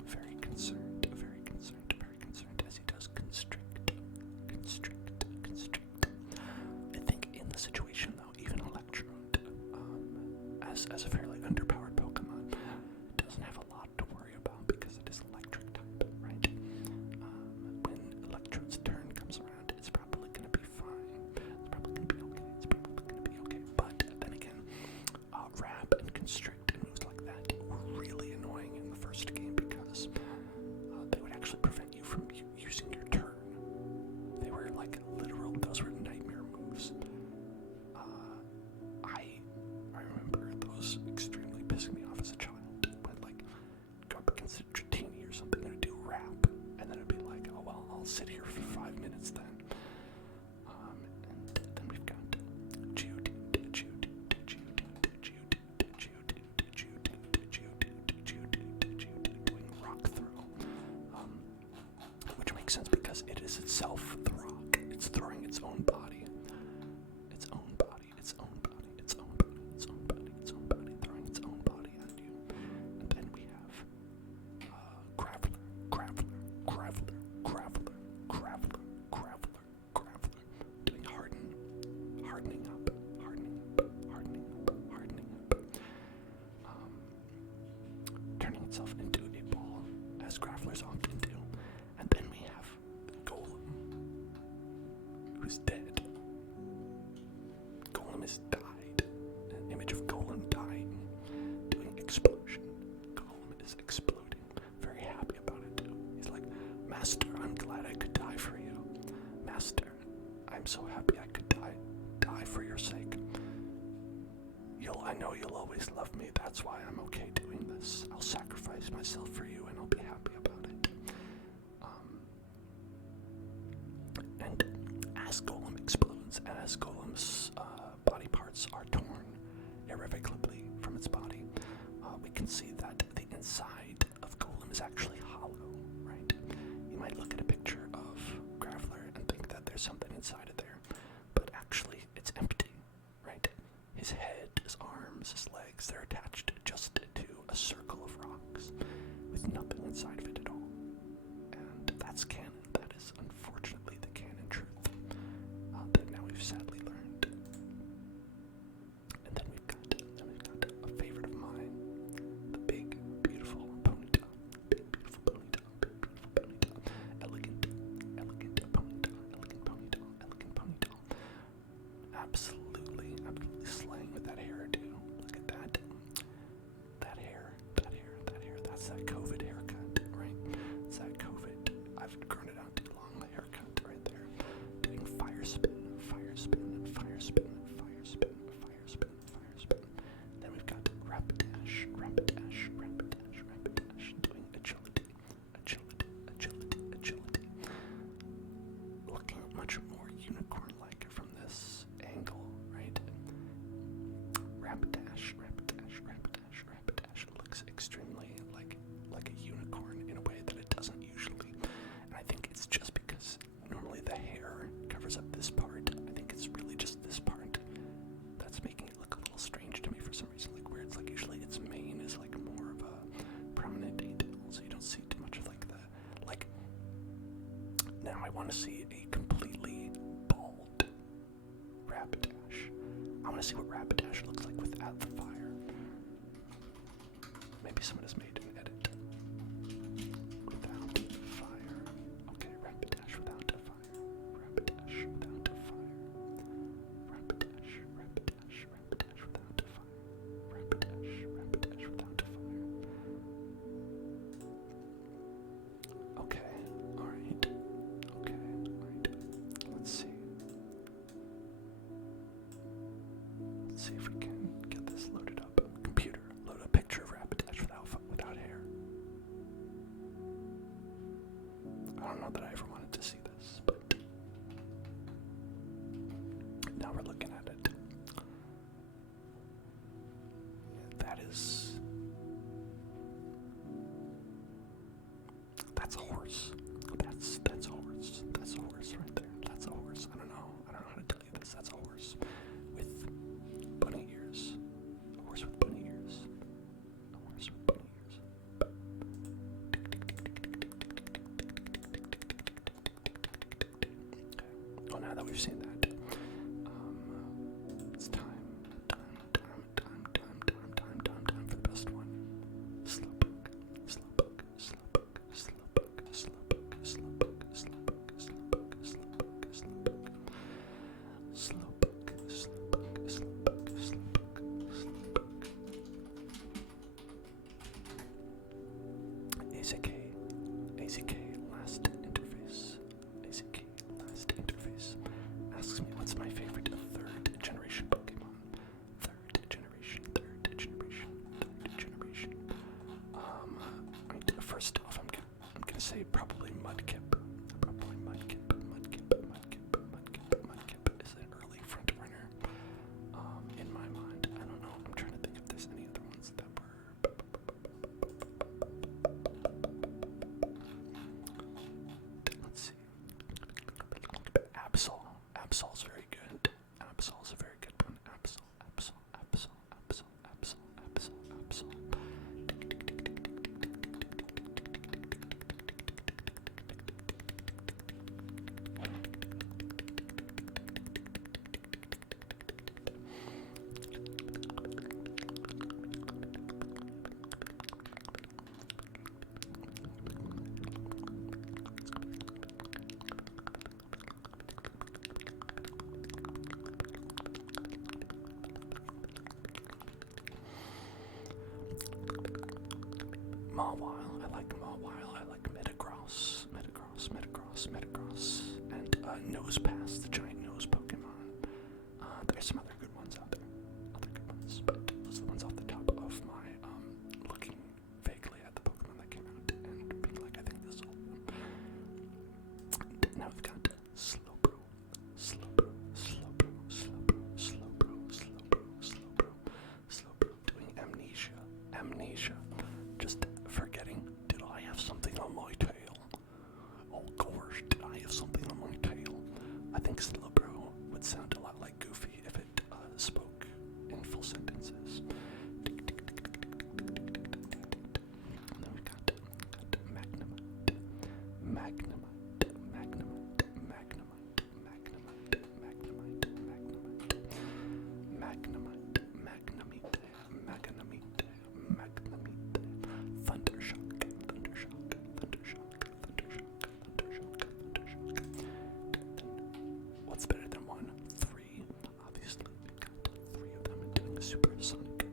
very concerned as he does constrict. I think in the situation though, even Electrode, as a fairly underpowered Pokemon, doesn't have a lot to worry about because it is electric type, right? When Electrode's turn comes around, it's probably going to be fine. It's probably going to be okay. But then again, Wrap and Constrict and moves like that were really annoying in the first game because they would actually prevent you from using your turn. They were those were nightmare moves. I remember those extremely pissing me off as a child. When go up against a Dratini or something and do Wrap, and then it'd be like, oh well, I'll sit here for 5 minutes then. And then we've got Jude doing Rock Throw, which makes sense because it is itself the rock. It's throwing its own body. Throwing its own body at you. And then we have Graveler, doing hardening up. Turning itself into a ball, as Gravelers often do. And then we have Golem, who's dead. Golem has died. An image of Golem dying, doing explosion. Golem is exploding. Very happy about it too. He's like, Master, I'm glad I could die for you. Master, I'm so happy I could die for your sake. I know you'll always love me. That's why I'm okay doing this. I'll sacrifice myself for you, and I'll be happy about it. And as Golem explodes, as Golem's body parts are torn irrevocably from its body, we can see that the inside of Golem is actually hollow, right? You might look at a picture of Graveler and think that there's something inside of there, but actually it's empty, right? His head, his arms, his legs, they're attached just to a circle of rocks with nothing inside of it at all. And that's canon. That is unfortunately the canon truth that now we've sadly learned. And then we've got a favorite of mine, the big, beautiful Ponyta. Elegant Ponyta. Absolutely slaying with that hairdo. Look at that. That hair. That's that COVID haircut, right? It's that COVID. I've grown it out too long. My haircut right there. Doing fire spin. Then we've got Rapidash. Doing agility. Looking much more unicorn-like from this angle, right? Rapidash looks extremely want to see a completely bald Rapidash. I want to see what Rapidash looks like without the fire. Maybe someone has made an edit. Without fire. Okay, Rapidash without a fire. Rapidash without a fire. Rapidash, Rapidash, Rapidash without a fire. Rapidash, Rapidash without a fire. Okay, alright. Okay, alright. Let's see. Let's see if we can get this loaded up. Computer, load a picture of Rapidash without hair. I don't know that I ever wanted to see this, but now we're looking at it. That's a horse. That's a horse. That's a horse right there. That's a horse. I don't know how to tell you this. That's a horse with bunny ears. A horse with bunny ears. A horse with bunny ears. Okay. Well, now that we've seen that, it's time for the best one. Slowpoke, Slowpoke, Slowpoke, Slowpoke, Slowpoke, Slowpoke, Slowpoke, Slowpoke, Slowpoke, Slowpoke, Slowpoke, Slowpoke, Slowpoke, Slowpoke, Slowpoke. AZK, last interface. AZK, last interface. Asks me what's my favorite third generation Pokemon. Third generation. First off, I'm gonna say probably Mudkip. Probably Mudkip is an early front runner. In my mind, I don't know. I'm trying to think if there's any other ones that were. Let's see. Absol's very good. Absol's a very good one. Absol. Mawile, I like Mawile, I like Metagross, and Nosepass, the giant nose Pokemon. There's some other good ones out there, but those are the ones off the top of my, looking vaguely at the Pokemon that came out and being like, I think this is all of them. And now we've got Slowbro, doing Amnesia. Just forgetting, did I have something on my tail? Oh gosh, did I have something on my tail? I think Slowbro would sound a lot like Goofy if it spoke in full sentences. And then we've got Magnemite, Thundershock. What's better than one? 3. Obviously, we've got 3 of them doing supersonic.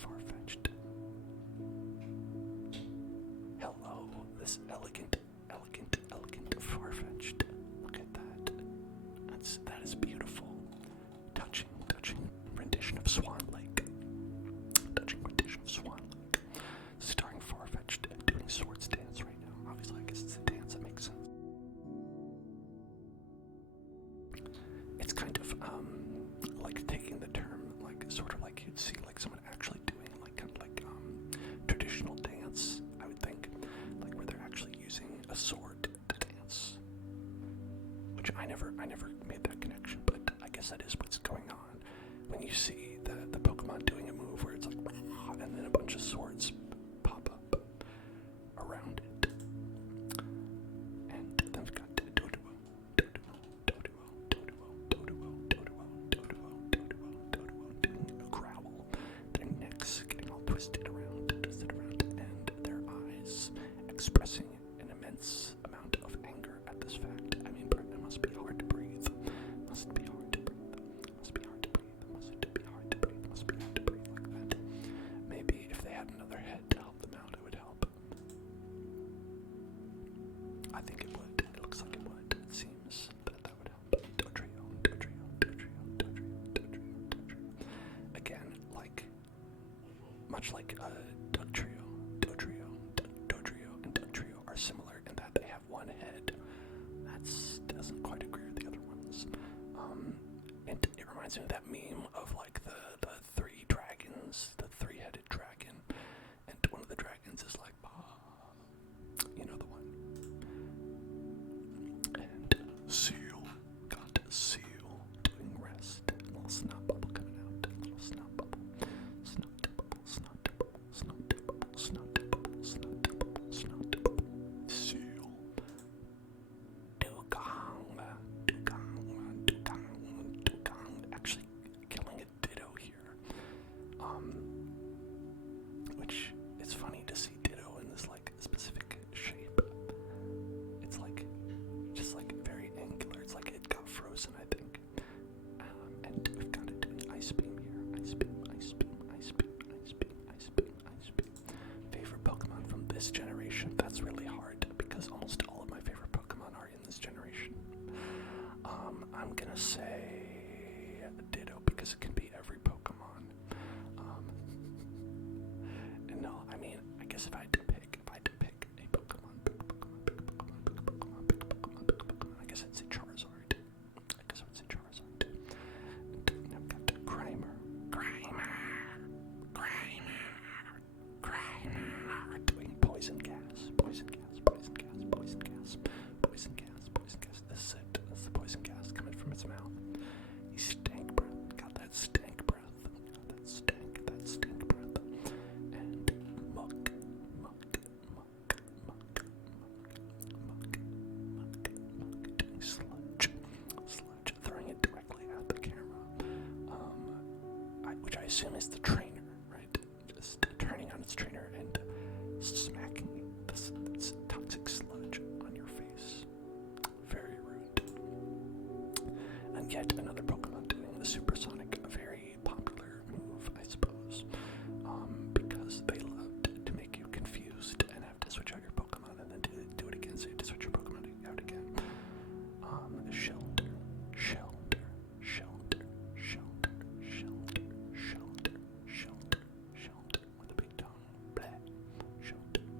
Farfetch'd. Hello, this elegant Farfetch'd. Look at that. That is beautiful. Touching rendition of Swan Lake. Starring Farfetch'd doing Swords Dance right now. Obviously, I guess it's a dance that makes sense. It's kind of like taking the term, like sort of like you'd see like someone actually doing like kind of like traditional dance. I would think like where they're actually using a sword to dance. Which I never made that connection, but I guess that is what's going on when you see the Pokemon Pokemon doing a move where it's like, and then a bunch of swords pop up around it. And then we've got Doduo, doing a growl, their necks getting all twisted around, and their eyes expressing an immense amount of anger at this fact. I mean, it must be hard to breathe. Must be hard to breathe. Must be hard to breathe. Must be hard to breathe. Must be hard to breathe like that. Maybe if they had another head to help them out, it would help. I think it would. It looks like it would. It seems that would help. Dodrio. Again, much like Dodrio and Dodrio are similar in that they have one head. That doesn't quite agree with the other ones. And it reminds me of that meme of like the three dragons, the three-headed dragon, and one of the dragons is like, you know the one. And Seal, got Seal doing rest. A little snot bubble coming out. A little snot bubble. Snot bubble, snot bubble, snot bubble, snot bubble, snot bubble, snot bubble. Seal. Dugong. Actually killing a Ditto here. Which it's funny to see Ditto in this like specific shape. It's like just like very angular. It's like it got frozen, I think. And we've got it doing Ice Beam here. Ice Beam. Favorite Pokemon from this generation? That's really hard because almost all of my favorite Pokemon are in this generation. I'm gonna say Ditto because it can be every Pokemon. No, I mean, I guess if I had to pick a Pokemon, I guess I'd say Charizard. And I've got Grimer doing poison gas. This is it. That's the poison gas coming from its mouth. He stank breath. Got that stank breath. That stank breath. And muck. Doing sludge, throwing it directly at the camera. Which I assume is the trainer, right? Just turning on its trainer and smacking this toxic sludge on your face. Very rude. And yet another Pokemon doing the supersonic, a very popular move, I suppose, because they loved to make you confused and have to switch out your Pokemon and then do it again, so you have to switch your Pokemon out again. Shelter with a big tongue. Blah. Shelter.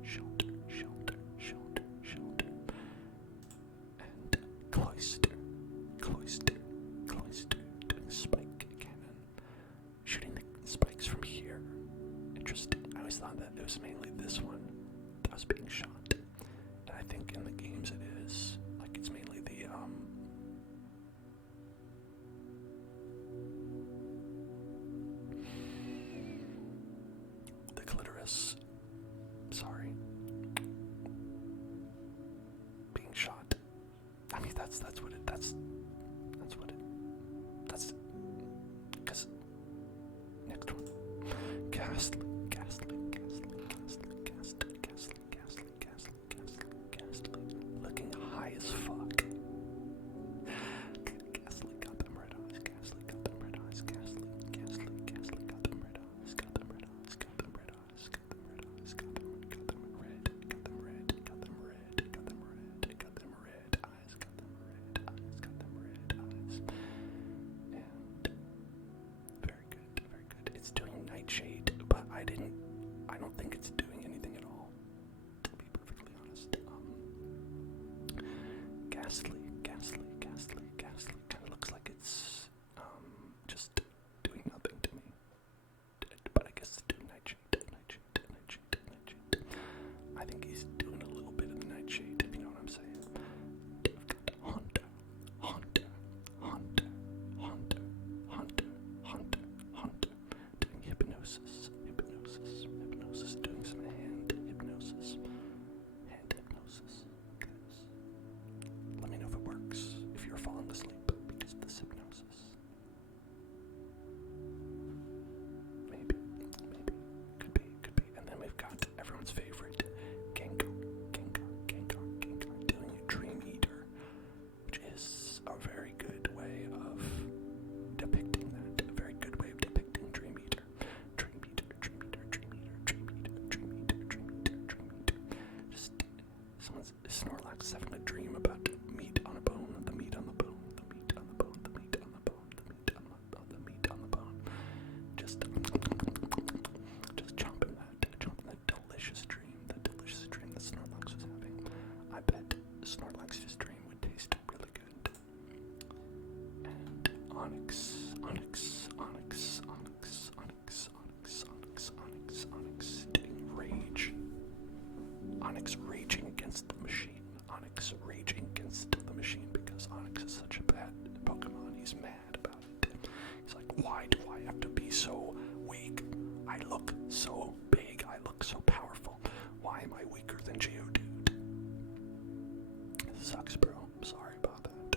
And Cloyster, doing spike cannon, shooting the spikes from here. Interesting. I always thought that it was mainly this one that was being shot, and I think in the games it is. Like it's mainly the clitoris. Sorry. Being shot. I mean that's what it that's because next one. Ghastly. Looking high as fuck. Ghastly got them red eyes. Ghastly got them red eyes. Ghastly got them red eyes. Got them red eyes. Got them red. Got them red. Eyes. And very good. It's doing Nightshade, but I don't think it's doing anything at all, to be perfectly honest. Ghastly kind of looks like it's just doing nothing to me, but I guess it's doing Nightshade. I think he's doing a little bit of the Nightshade, if you know what I'm saying. I've got Hunter, doing Snorlax is having a dream about meat on a bone, the meat on the bone, the meat on the bone, the meat on the bone, the meat on the meat on the bone. Just chomping that delicious dream that Snorlax was having. I bet Snorlax's dream would taste really good. And Onyx doing rage. Onyx raging against the machine. Onyx raging against the machine because Onyx is such a bad Pokemon. He's mad about it. He's like, why do I have to be so weak? I look so big. I look so powerful. Why am I weaker than Geodude? This sucks, bro. I'm sorry about that.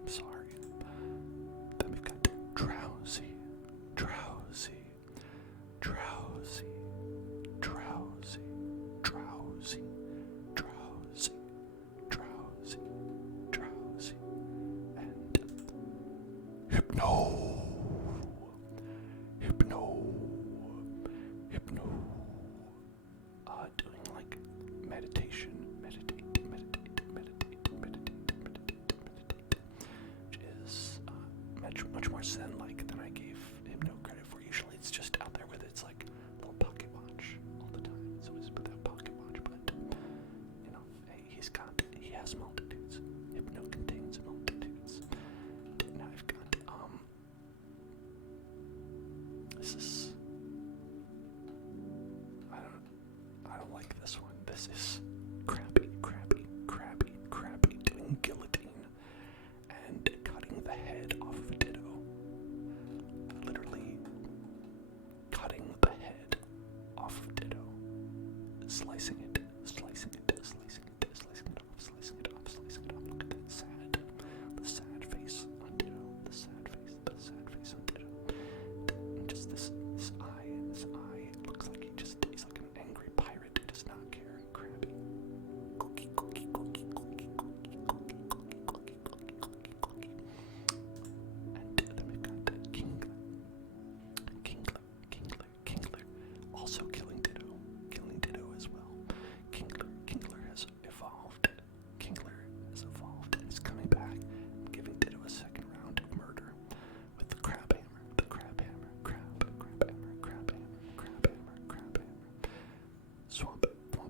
I'm sorry. Then we've got Drowsy. And Hypno. Doing like meditation, meditate, which is much more zen-like than I gave Hypno credit for. Usually it's just out there with its like little pocket watch all the time. It's always with that pocket watch, but you know, hey, he has multitudes. Hypno contains multitudes. Now I've got this is I don't like this one. This is Crabby doing guillotine and cutting the head off of a Ditto. Literally cutting the head off of Ditto. Slicing it off. Look at that the sad face on Ditto. The sad face on Ditto. And just this eye looks like he's like an angry pirate who does not care. Crabby. Cookie. And then we've got Kingler, also killing Ditto as well. Kingler has evolved. And is coming back and giving Ditto a second round of murder with the crab hammer. Swamp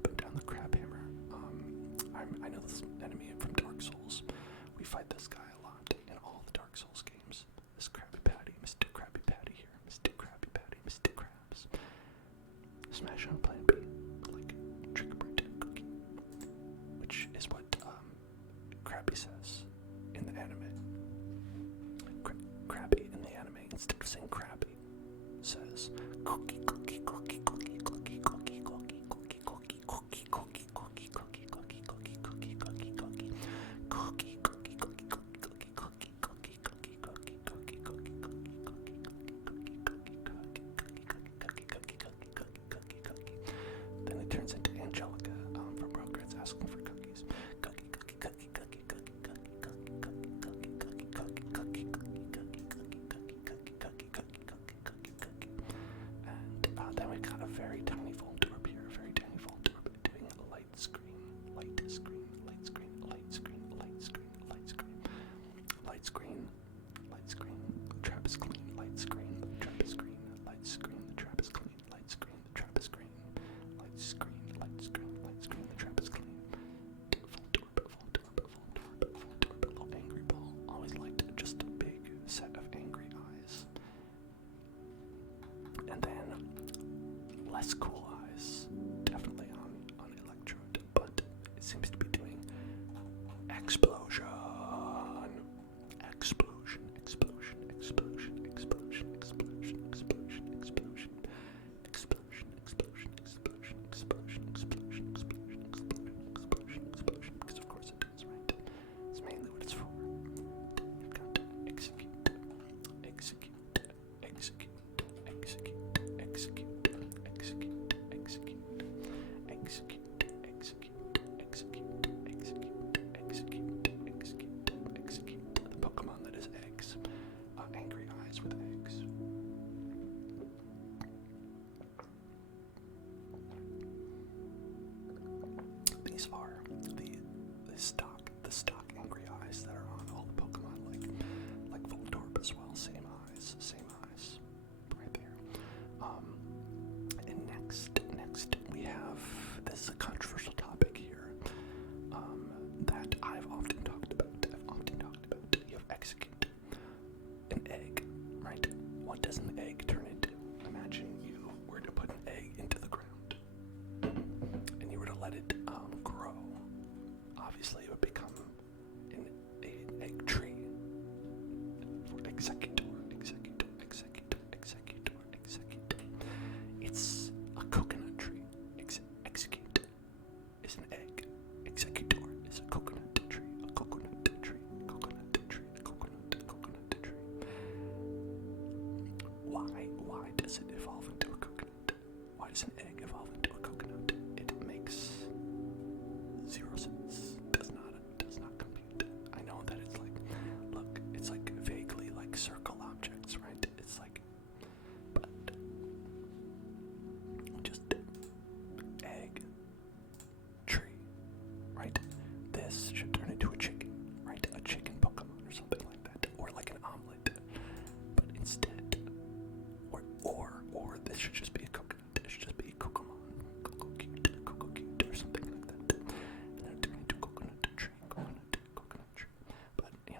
him down the crab hammer. I know this enemy from Dark Souls. We fight this guy a lot in all the Dark Souls games. This Krabby Patty, Mr. Krabby Patty here. Mr. Krabby Patty, Mr. Krabs. Smash on Plan B, like Trick or Cookie, which is what Krabby says in the anime. Krabby in the anime, instead of saying Krabby, says cookie. Then it turns into Angelica from Rugrats asking for cookies. And then we got a very tiny Voltorb here, doing a light screen. The trap is clean. Light screen. The trap is clean. Light screen. The trap is clean. Light screen. The trap is clean. The trap is clean. Voltorb, little angry ball. Always liked just a big set of angry eyes. And then less cool eyes, definitely on Electrode, but it seems to be doing explosion. Because of course it does, right? It's mainly what it's for. You've got to execute. obviously it would become an egg tree. For executor. It's a coconut tree. Execute is an egg. Executor is a coconut tree. A coconut tree. Why does it evolve into a coconut? Why does an egg evolve into a coconut? It makes zero sense. Does not compute. I know that it's like, look, it's like vaguely like circle objects, right? It's like, but just egg, tree, right? This should turn into a chicken, right? A chicken Pokemon or something like that, or like an omelet. But instead, or this should just be a coconut. It should just be a Pokemon, Coco cute, or something like that. And then it turn into a coconut tree. But hey,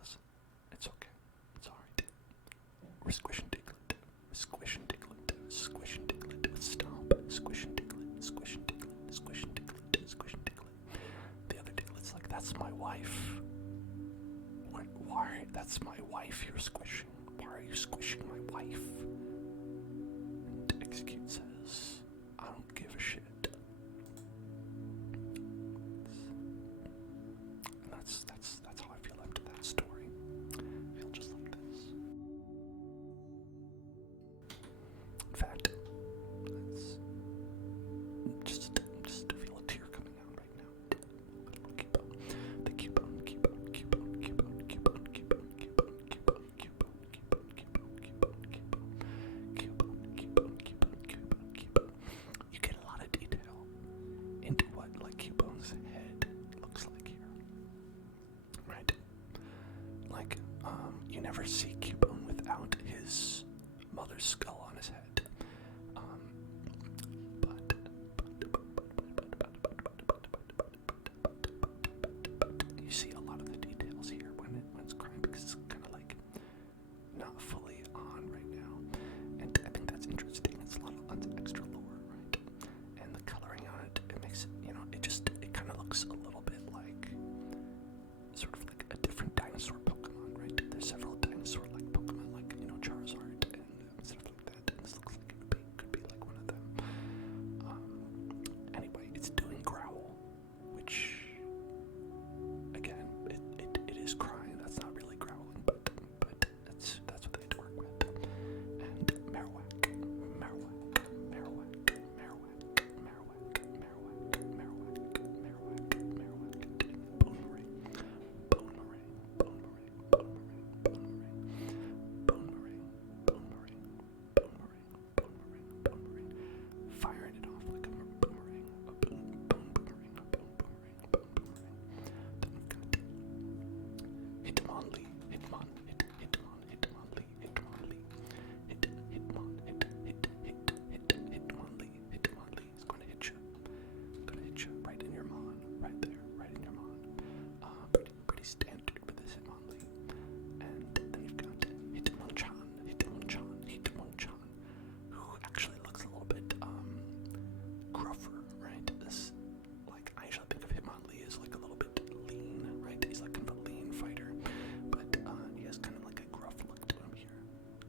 listen, it's okay. It's alright. We're Squish and Diglett. Squish and Diglett. Stomp. Squish and Diglett. Squish and Diglett. The other Diglett's like, that's my wife. Why? That's my wife you're squishing. Why are you squishing my wife? And Execute says, I don't give a shit. And that's how I feel after that story. I feel just like this. In fact, let's just feel a tear coming out right now. Keep on. You get a lot of detail into what like Cubone's head looks like here. Right? Like, you never see Cubone without his mother's skull on his head. You see a lot of the details here when it's crying because it's kind of like not fully on right now, and I think that's interesting. It's a lot of extra lore, right? And the coloring on it, it makes it, it kind of looks a little bit like sort of like a different dinosaur Pokemon, right? There's several dinosaur-like Pokemon, like Charizard and stuff like that. And this looks like it could be like one of them. Anyway, it's doing Growl, which again, it is crying. That's not really growling, but that's what they had to work with. And Marowak, firing it off like a boomerang, a boom boomerang, a boom boomerang. Then we've got Hitmonlee, Hitmonlee, is going to hit you, right in your mon, right there, right in your mon. Pretty standard with this Hitmonlee. And then you've got Hitmonchan, who actually looks a little bit gruffer, right? This, like, I usually think of Hitmonlee as like a little bit lean, right? He's like kind of a lean fighter, but he has kind of like a gruff look to him here.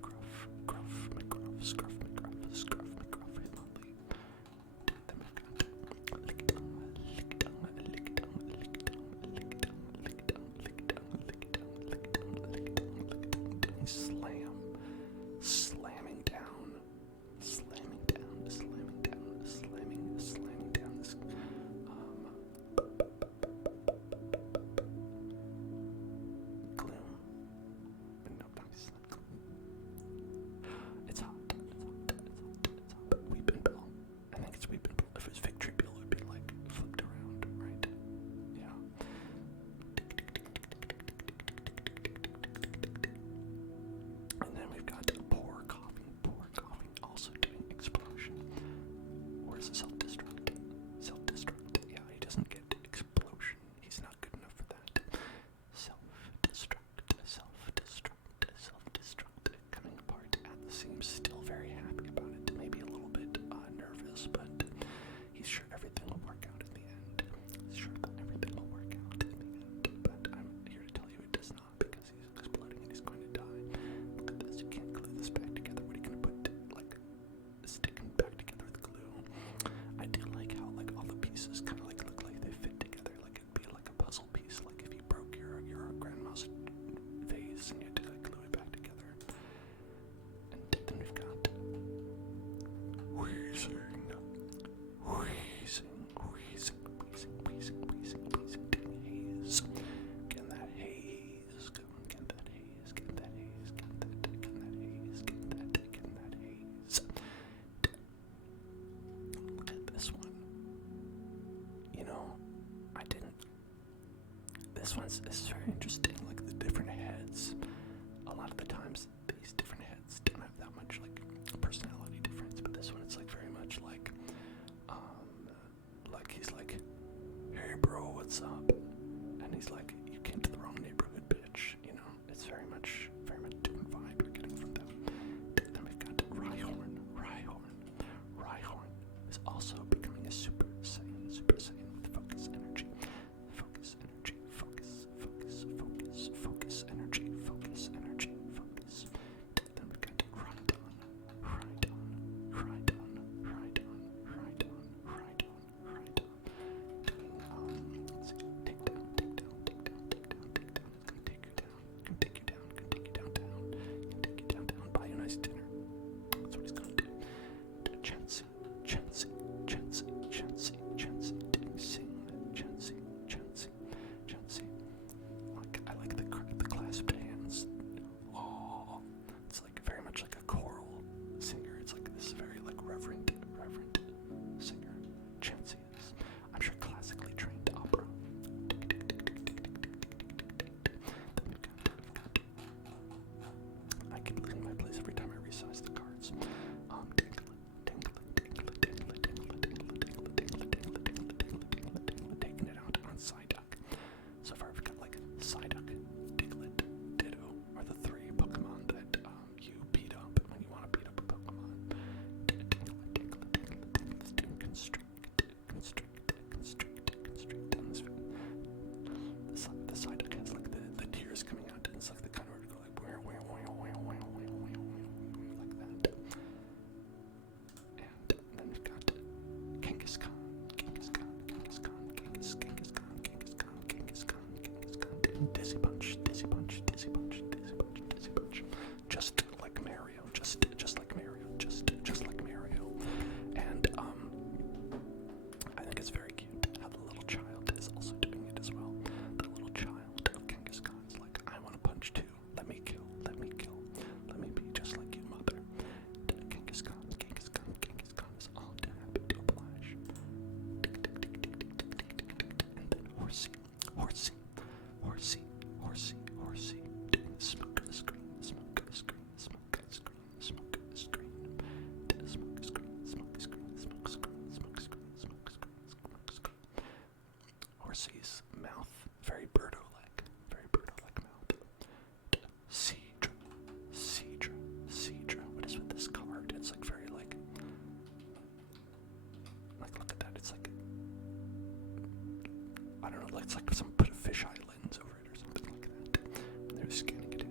Gruff, scruff, Hitmonlee. Then we've got Lickitung, this is very interesting. Like the different heads. A lot of the times, these different heads don't have that much like personality difference, but this one it's like very much like he's like, hey bro, what's up? And he's like, you came to the wrong neighborhood, bitch. You know, it's very much different vibe you're getting from them. Then we've got Rhyhorn. Rhyhorn is also becoming a Super Saiyan with focus energy. Focus energy, focus energy. Then we've got Rhydon. Let's see, take down. Can take you down. Buy you a nice dinner. That's what he's gonna do. Chansey. I like the clasped hands. Oh, it's like very much like a choral singer. It's like this very like reverent singer. Chansey is, I'm sure, classically trained opera. I keep losing my place every time I resize the cards. Taking it out on Psyduck. So far I've got like Psyduck, Diglett, Ditto are the three Pokemon that you beat up when you want to beat up a Pokemon. Diglett is doing constrict on this. The Psyduck has like the tears coming out, and it's like the kind of go like like that. And then we've got Kangaskhan, Dizzy Punch. Just like Mario, just like Mario. And I think it's very cute how the little child is also doing it as well. The little child of Kangaskhan is like, I want to punch too. Let me kill. Let me be just like you, mother. Kangaskhan is all dab to oblige. And then Horsey. Smoke the screen. Horsey's mouth, very birdo-like mouth. Seadra. What is with this card? It's like very like look at that. It's like, I don't know, it's like some put a fisheye lens over it or something like that. And they're scanning it in.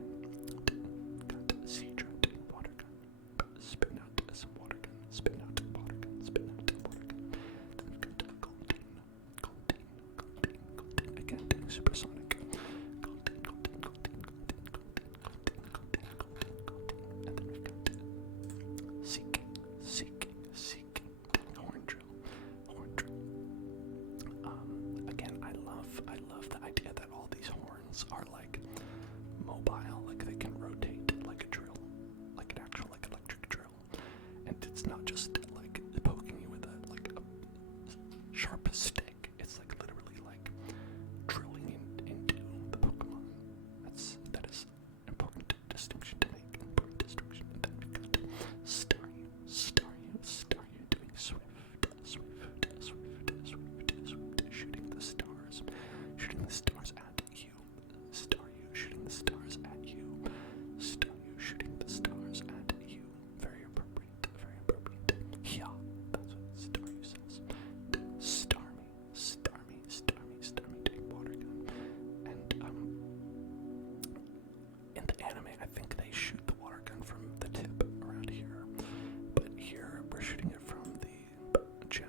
Got Seadra, water gun. Spin out some water gun. Then we've got Golden. Again, doing supersonic. Golden. And then we've got Seeking. Horn drill. Again, I love the idea that all these horns are like mobile, like they can rotate like a drill, like an actual like electric drill, and it's not just like poking you with a sharp stick. It's like literally like drilling into the Pokemon. That is important distinction to make. And then we've got Staryu doing Swift, shooting the stars at you. Staryu shooting the stars at you. Very appropriate. Yeah, that's what Staryu says. Starmie doing water gun. And in the anime, I think they shoot the water gun from the tip around here. But here we're shooting it from the gem.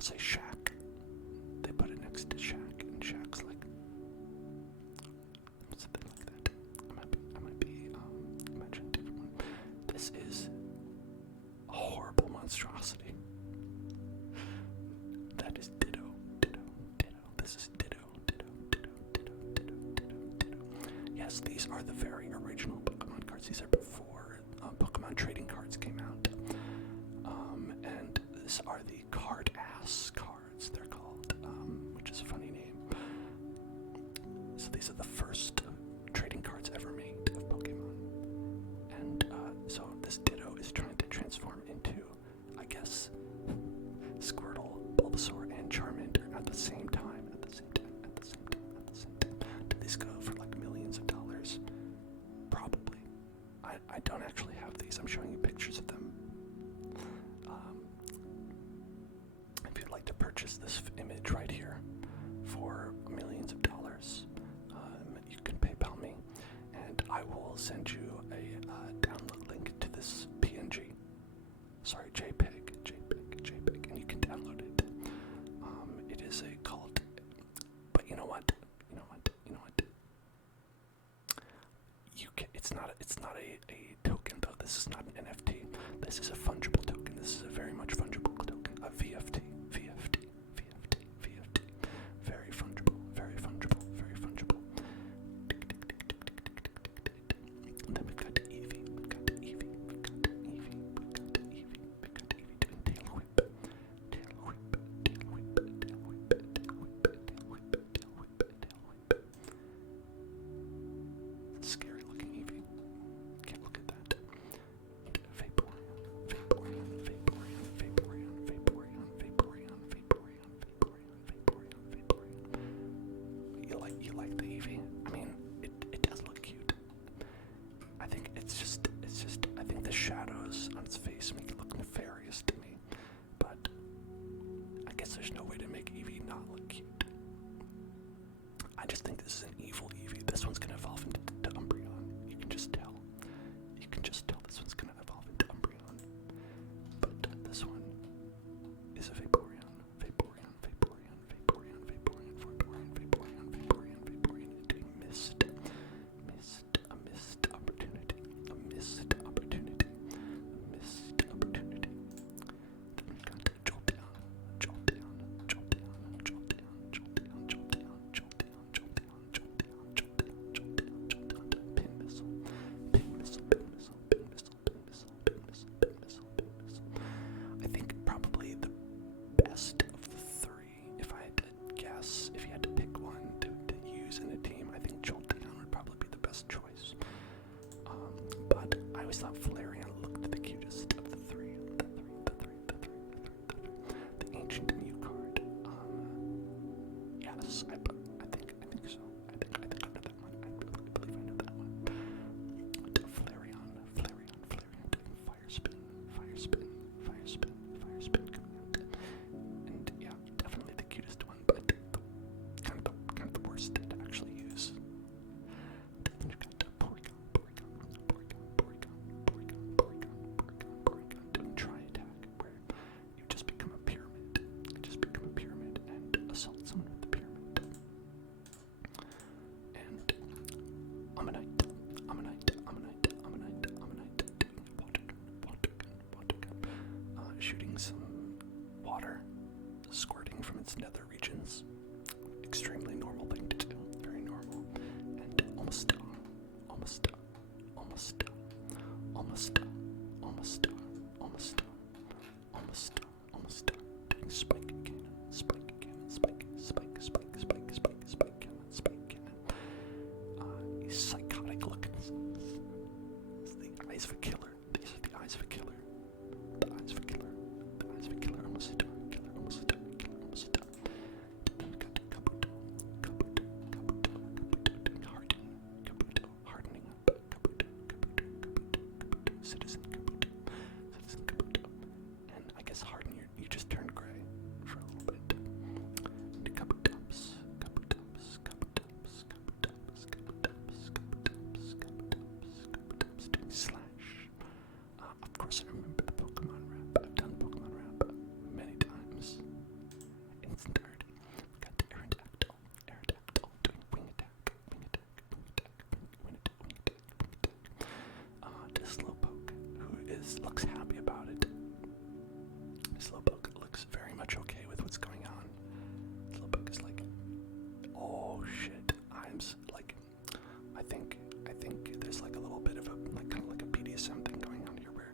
want to say Shaq. They put it next to Shaq, and Shaq's like something like that. I might be imagining a different one. This is a horrible monstrosity. That is ditto, ditto, ditto. This is ditto, ditto, ditto, ditto, ditto, ditto, ditto. Yes, these are the very original Pokemon cards. These are before Pokemon trading cards came out. And these are the Carddass cards, they're called, which is a funny name. So these are the first trading cards ever made of Pokemon. And so this Ditto is trying to transform into, I guess, Squirtle, Bulbasaur, and Charmander at the same time. Do these go for like millions of dollars? Probably. I don't actually have these. I'm showing you pictures of them. If you'd like to purchase this image right here for millions of dollars, you can PayPal me, and I will send you a download link to this PNG. Sorry, JPEG, and you can download it. It is a cult, but you know what? It's not a token though. This is not an NFT. This is a fungible token. This is a very much fungible token. A VFT. Very fungible. And then we've got Eevee. We've got Eevee doing tail whip. Scary looking Eevee. Can't look at that. Vaporeon. You like the Eevee? I mean, it does look cute. I think I think the shadows on its face make it look nefarious to me. But I guess there's no way to make Eevee not look cute. I just think this is an evil Eevee. This one's gonna evolve into Umbreon. You can just tell. This one's gonna evolve into Umbreon. But this one is a Vaporeon. Doing mist. A missed opportunity. Then we've got Jolteon. Pin missile. I think probably the best of the three, if I had to guess, if you had to pick one to use in a team, I think Jolteon would probably be the best choice. But I always thought Flareon looked the cutest of the three. The Ancient Mew card. Yes, I think so. I think I know that one. I believe I know that one. Flareon doing fire spin coming out. And yeah, definitely the cutest one, but kind of the worst to actually use. Then you've got Porygon doing tri-attack, where you just become a pyramid. And assault someone with the pyramid. And Ammonite doing water gun. Shooting some water, squirting from its nether regions. Extremely normal thing to do. Very normal. And almost doing spike cannon. He's psychotic looking. It's the eyes of a killer. These are the eyes of a killer. Almost a door. Then we've got Kabuto doing hardening up. Kabuto. Citizen Kabuto. And I guess harden, you just turn gray from looks happy about it. Slowpoke looks very much okay with what's going on. Slowpoke is like, oh shit, I think there's like a little bit of a, like kind of like a BDSM thing going on here where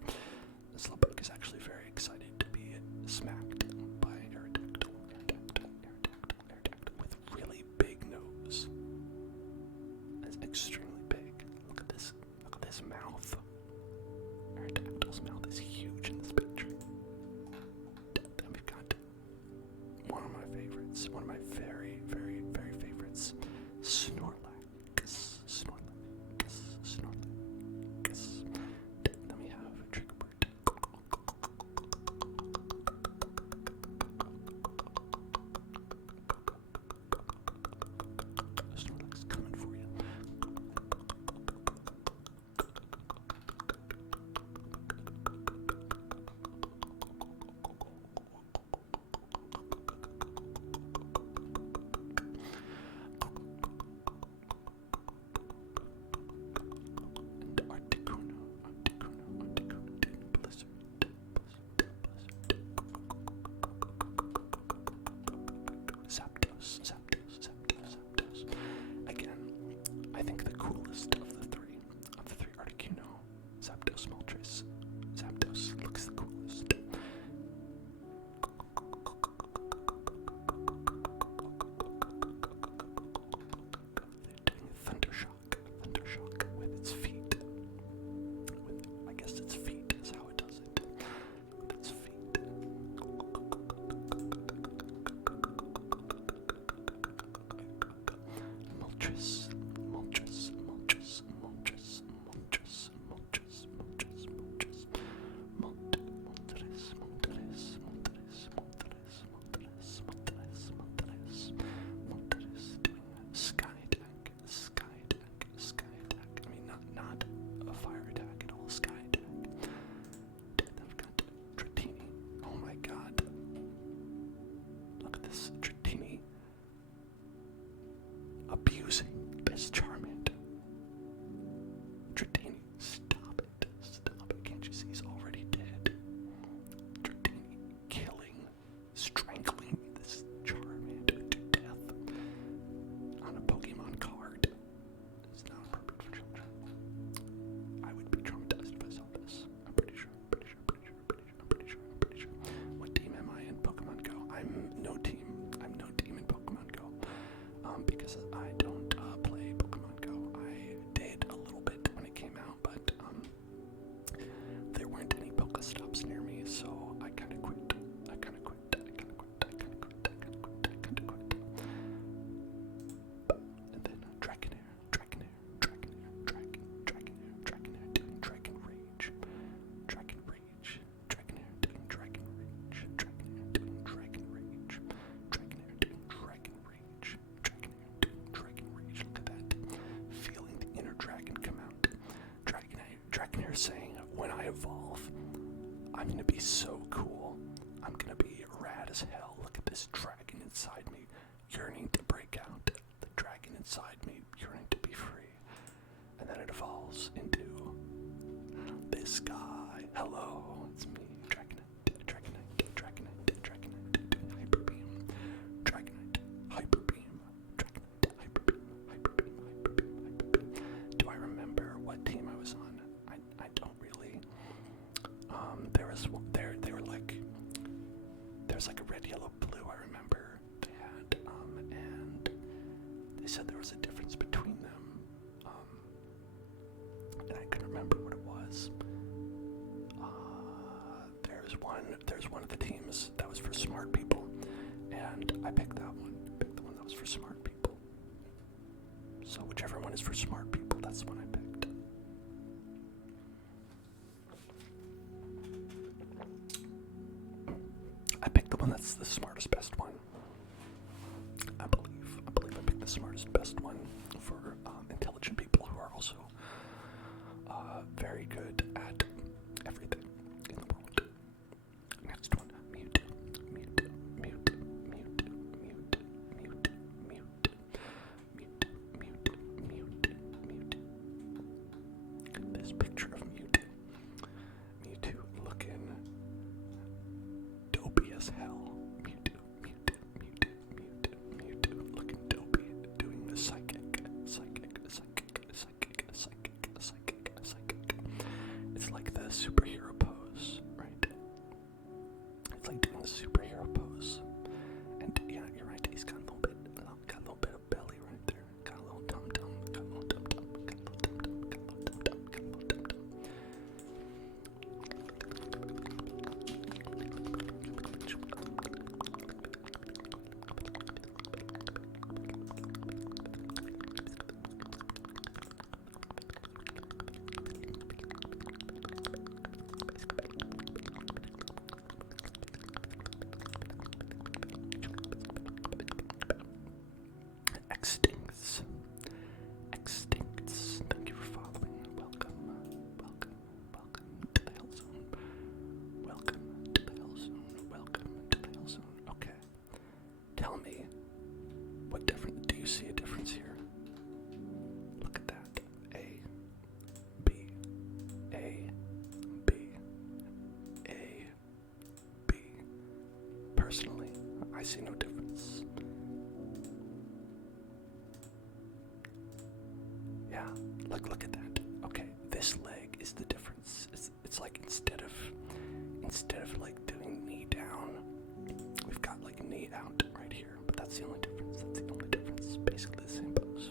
Slowpoke is actually very excited to be smacked by Aerodactyl with really big nose. It's extremely big. Look at this mouth. Aerodactyl's mouth is huge in this picture. Then we've got one of my favorites, one of my very, very, very favorites, Snorlax. Then we have Triggerbird. Snorlax coming for you. Zapdos. Again, I think the coolest of the three Articuno, Zapdos, Moltres. Zapdos looks the coolest. They're doing Thundershock with its feet. I guess its feet is how it does it. With its feet. Moltres. Sky attack. I mean, not a fire attack at all. Sky attack. Then we've got Dratini. Oh my god. Look at this Dratini abusing this Charmander. Dratini, stop it. Can't you see he's already dead? Dratini strangling this Charmander to death on a Pokemon card. It's not appropriate for children. I would be traumatized if I saw this. I'm pretty sure. What team am I in Pokemon Go? I'm no team in Pokemon Go. Because I don't play Pokemon Go. I did a little bit when it came out, but there weren't any Pokestops near me, so I kind of quit. And then Dragonair doing Dragon Rage. Dragonair doing Dragon Rage. Dragonair doing Dragon Rage. Look at that. Feeling the inner dragon come out. Dragonair saying, when I evolve, I'm gonna be so cool. I'm gonna be rad as hell. Look at this dragon inside me, yearning to break out. The dragon inside me, yearning to be free. And then it evolves into this guy. Hello, it's me, Dragonite, doing Hyper Beam. Dragonite, Hyper Beam. Do I remember what team I was on? I don't really. There was like a red, yellow, blue. I remember they had, and they said there was a difference between them, and I couldn't remember what it was. There's one of the teams that was for smart people, and I picked that one. Picked the one that was for smart people. So whichever one is for smart people, that's the one I picked. I picked the one that's the smartest, best one. I believe I picked the smartest, best one for intelligent people who are also very good at everything in the world. Next one, mute. This picture of Mute as hell. Mewtwo, looking dopey, doing the psychic. It's like the superhero pose, right? It's like doing the superhero pose. And yeah, you're right, he's got a little bit of belly right there. Got a little tum-tum, got a little tum-tum, got a little tum-tum, got a little tum-tum, got a little tum-tum. Extincts. Thank you for following. Welcome to the Hell Zone. Welcome to the Hell Zone. Okay. Tell me, what different? Do you see a difference here? Look at that. A, B. Personally, I see no difference. Yeah, look at that. Okay, this leg is the difference. It's like instead of like doing knee down, we've got like knee out right here. But that's the only difference. It's basically the same pose.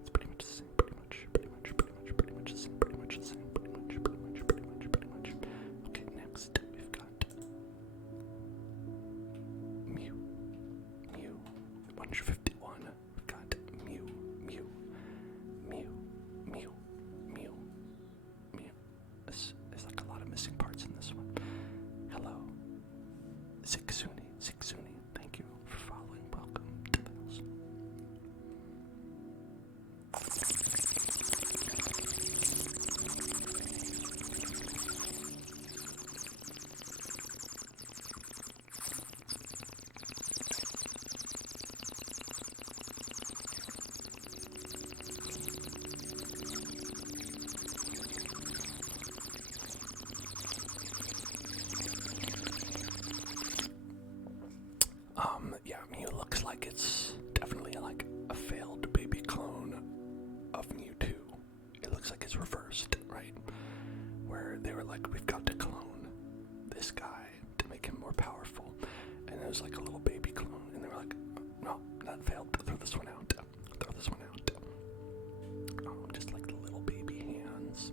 It's pretty much the same. Pretty much the same. Okay, next we've got Mew. 151. We've got Mew. There's like a lot of missing parts in this one. Hello. Zixuni. Thank you for following. Welcome to the Hills. Yeah, Mew looks like it's definitely like a failed baby clone of Mewtwo. It looks like it's reversed, right? Where they were like, we've got to clone this guy to make him more powerful. And it was like a little baby clone. And they were like, no, that failed. Throw this one out. Just like the little baby hands.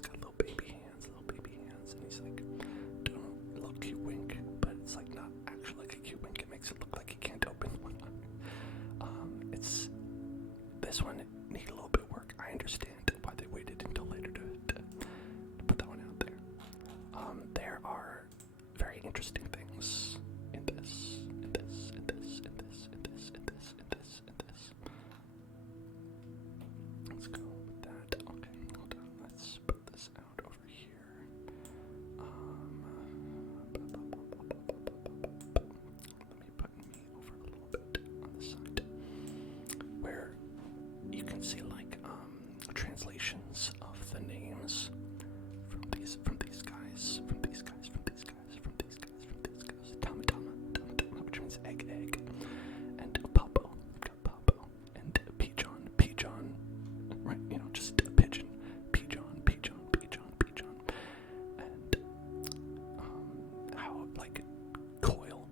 Got little baby hands. And he's like doing a little cute wink. But it's like not actually like a cute wink. It makes it look like he can't open one. This one needed a little bit of work. I understand why they waited until later to put that one out there. There are very interesting things in this. Let's go with that. Okay, hold on. Let's put this out over here. Let me put me over a little bit on the side, where you can see like translations of the names from these guys. Tama, which means egg, and Papo. We've got Papo and Pigeon, right? You know, just a pigeon. Pigeon, and how like Coil,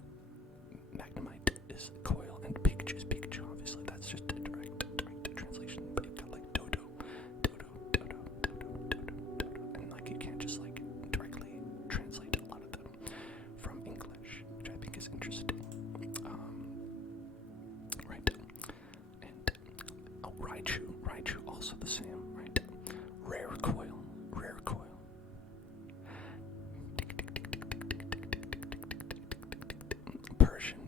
Magnemite is Coil, and Pikachu is Pikachu. Obviously, that's just a direct translation. But you've got like Dodo, and like you can't just like directly translate a lot of them from English, which I think is interesting. Right, and Raichu also the same, right? Rare coil.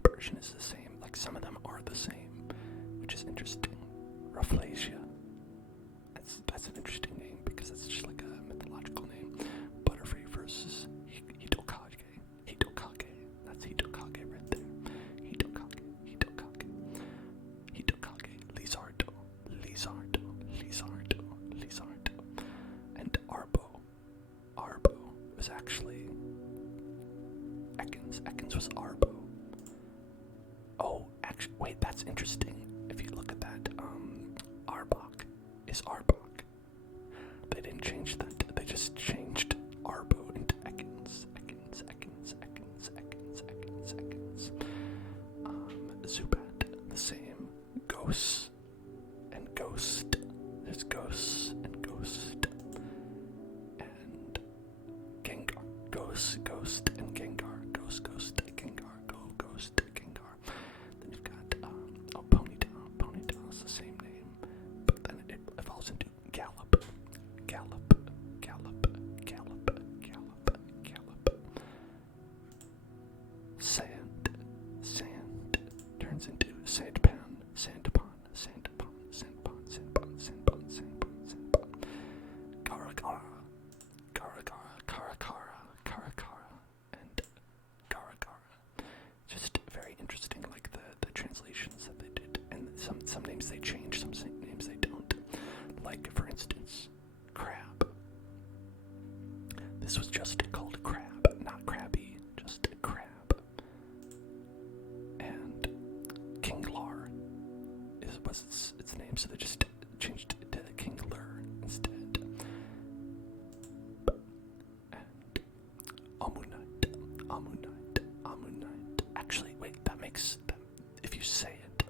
Persian is the same. Like some of them are the same, which is interesting. Rafflesia. That's an interesting name because it's just like a mythological name. Butterfree versus Hitokage. That's Hitokage right there. Hitokage. Lizardo. And Arbo was actually Ekans. Ekans was Arbo. Oh, actually, wait, that's interesting. If you look at that, Arbok is Arbok. They didn't change that. They just changed Arbo into Ekans. Ekans. Zubat, the same. Ghosts and Ghost. There's Ghosts and Ghost. And Gengar. Ghost and Gengar. Ghost, Gengar. Ghost, Gengar. Then you've got, Ponytail. Ponytail is the same name. But then it evolves into Gallop. Sand turns into Sandpan. Gara, and Gara. Just very interesting, like the translations that they did, and some names they change, some names they don't. Like, for instance, Crab. This was just called Crab, not Crabby, just Crab. And Kingler was its name, so they just changed it to Kingler instead. And Ammonite. Actually, wait, that makes them, if you say it,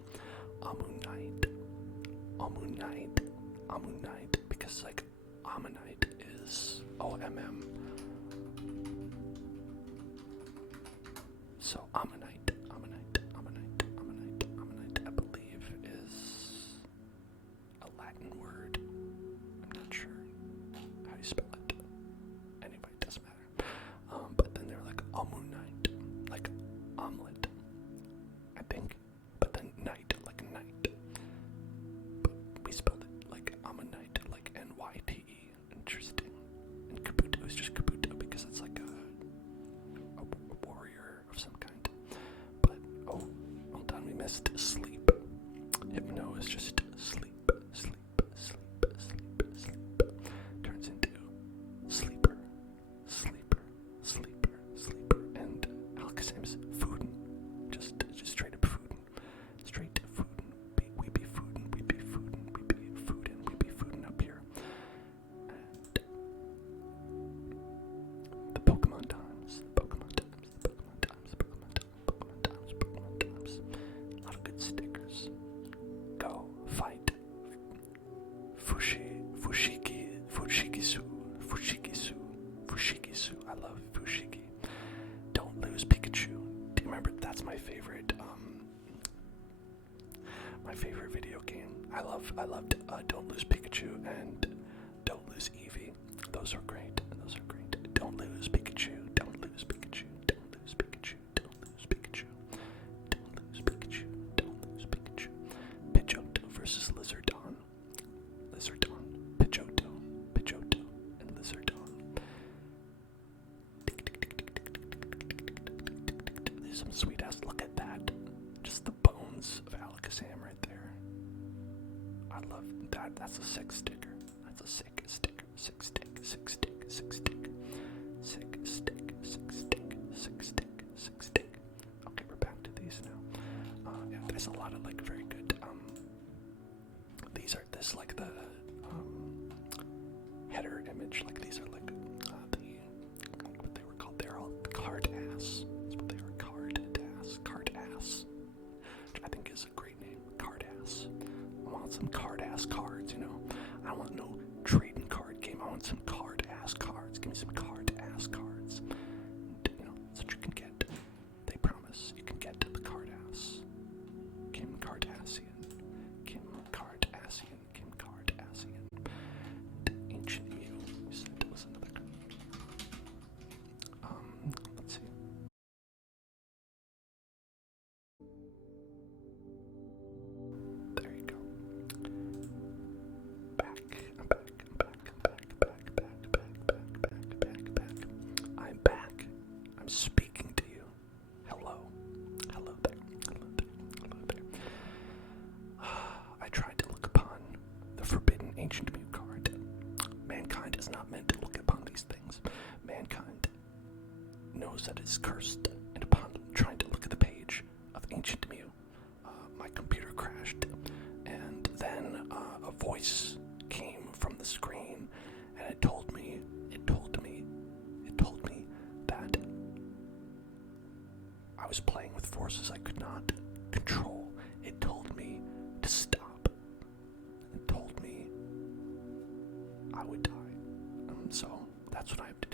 Ammonite, because like Ammonite is OMM. So Ammonite, I believe is a Latin word. I'm not sure how you spell it. Anyway, it doesn't matter. But then they're like Ammonite, like omelet, I think. But then night, like night. But we spelled it like Ammonite, like N-Y-T-E. Interesting. And Kabuto is just Kabuto because it's like a warrior of some kind. But, oh, hold on, we missed sleep. Hypno is just sleep. Turns into sleeper. And Alakazam is Foodin. Just straight up Foodin. Straight to Foodin. We be Foodin up here. And the Pokemon times. A lot of good stickers. Go fight Fushikisu. I love Fushigi. Don't lose Pikachu. Do you remember? That's my favorite. My favorite video game. I loved Don't Lose Pikachu and Don't Lose Eevee. Those are great. Don't lose Pikachu. Pidgeotto versus Lizardon. Pidgeotto, and Lizardon. There's some sweet ass. Look at that. Just the bones of Alakazam right there. I love that. That's a sick sticker. That's a sick sticker. Sick stick. Okay, we're back to these now. Yeah, there's a lot of like very good. These are like the header image. Like these are like what they were called. They're all Carddass. That's what they were. Carddass. Which I think is a great name. Carddass. I want some Carddass cards. You know, I don't want no trading card game. I want some Carddass cards. Give me some Carddass cards. And, you know, that's what you can get. They promise you can get the Carddass. Kim Kardashian. Ancient Mew. You said it was another. Let's see. There you go. I'm back. I'm speaking to you. Hello there. I tried to look upon the forbidden Ancient Mew card. Mankind is not meant to look upon these things. Mankind knows that it's cursed. voice came from the screen, and it told me that I was playing with forces I could not control. It told me to stop. It told me I would die. So that's what I have to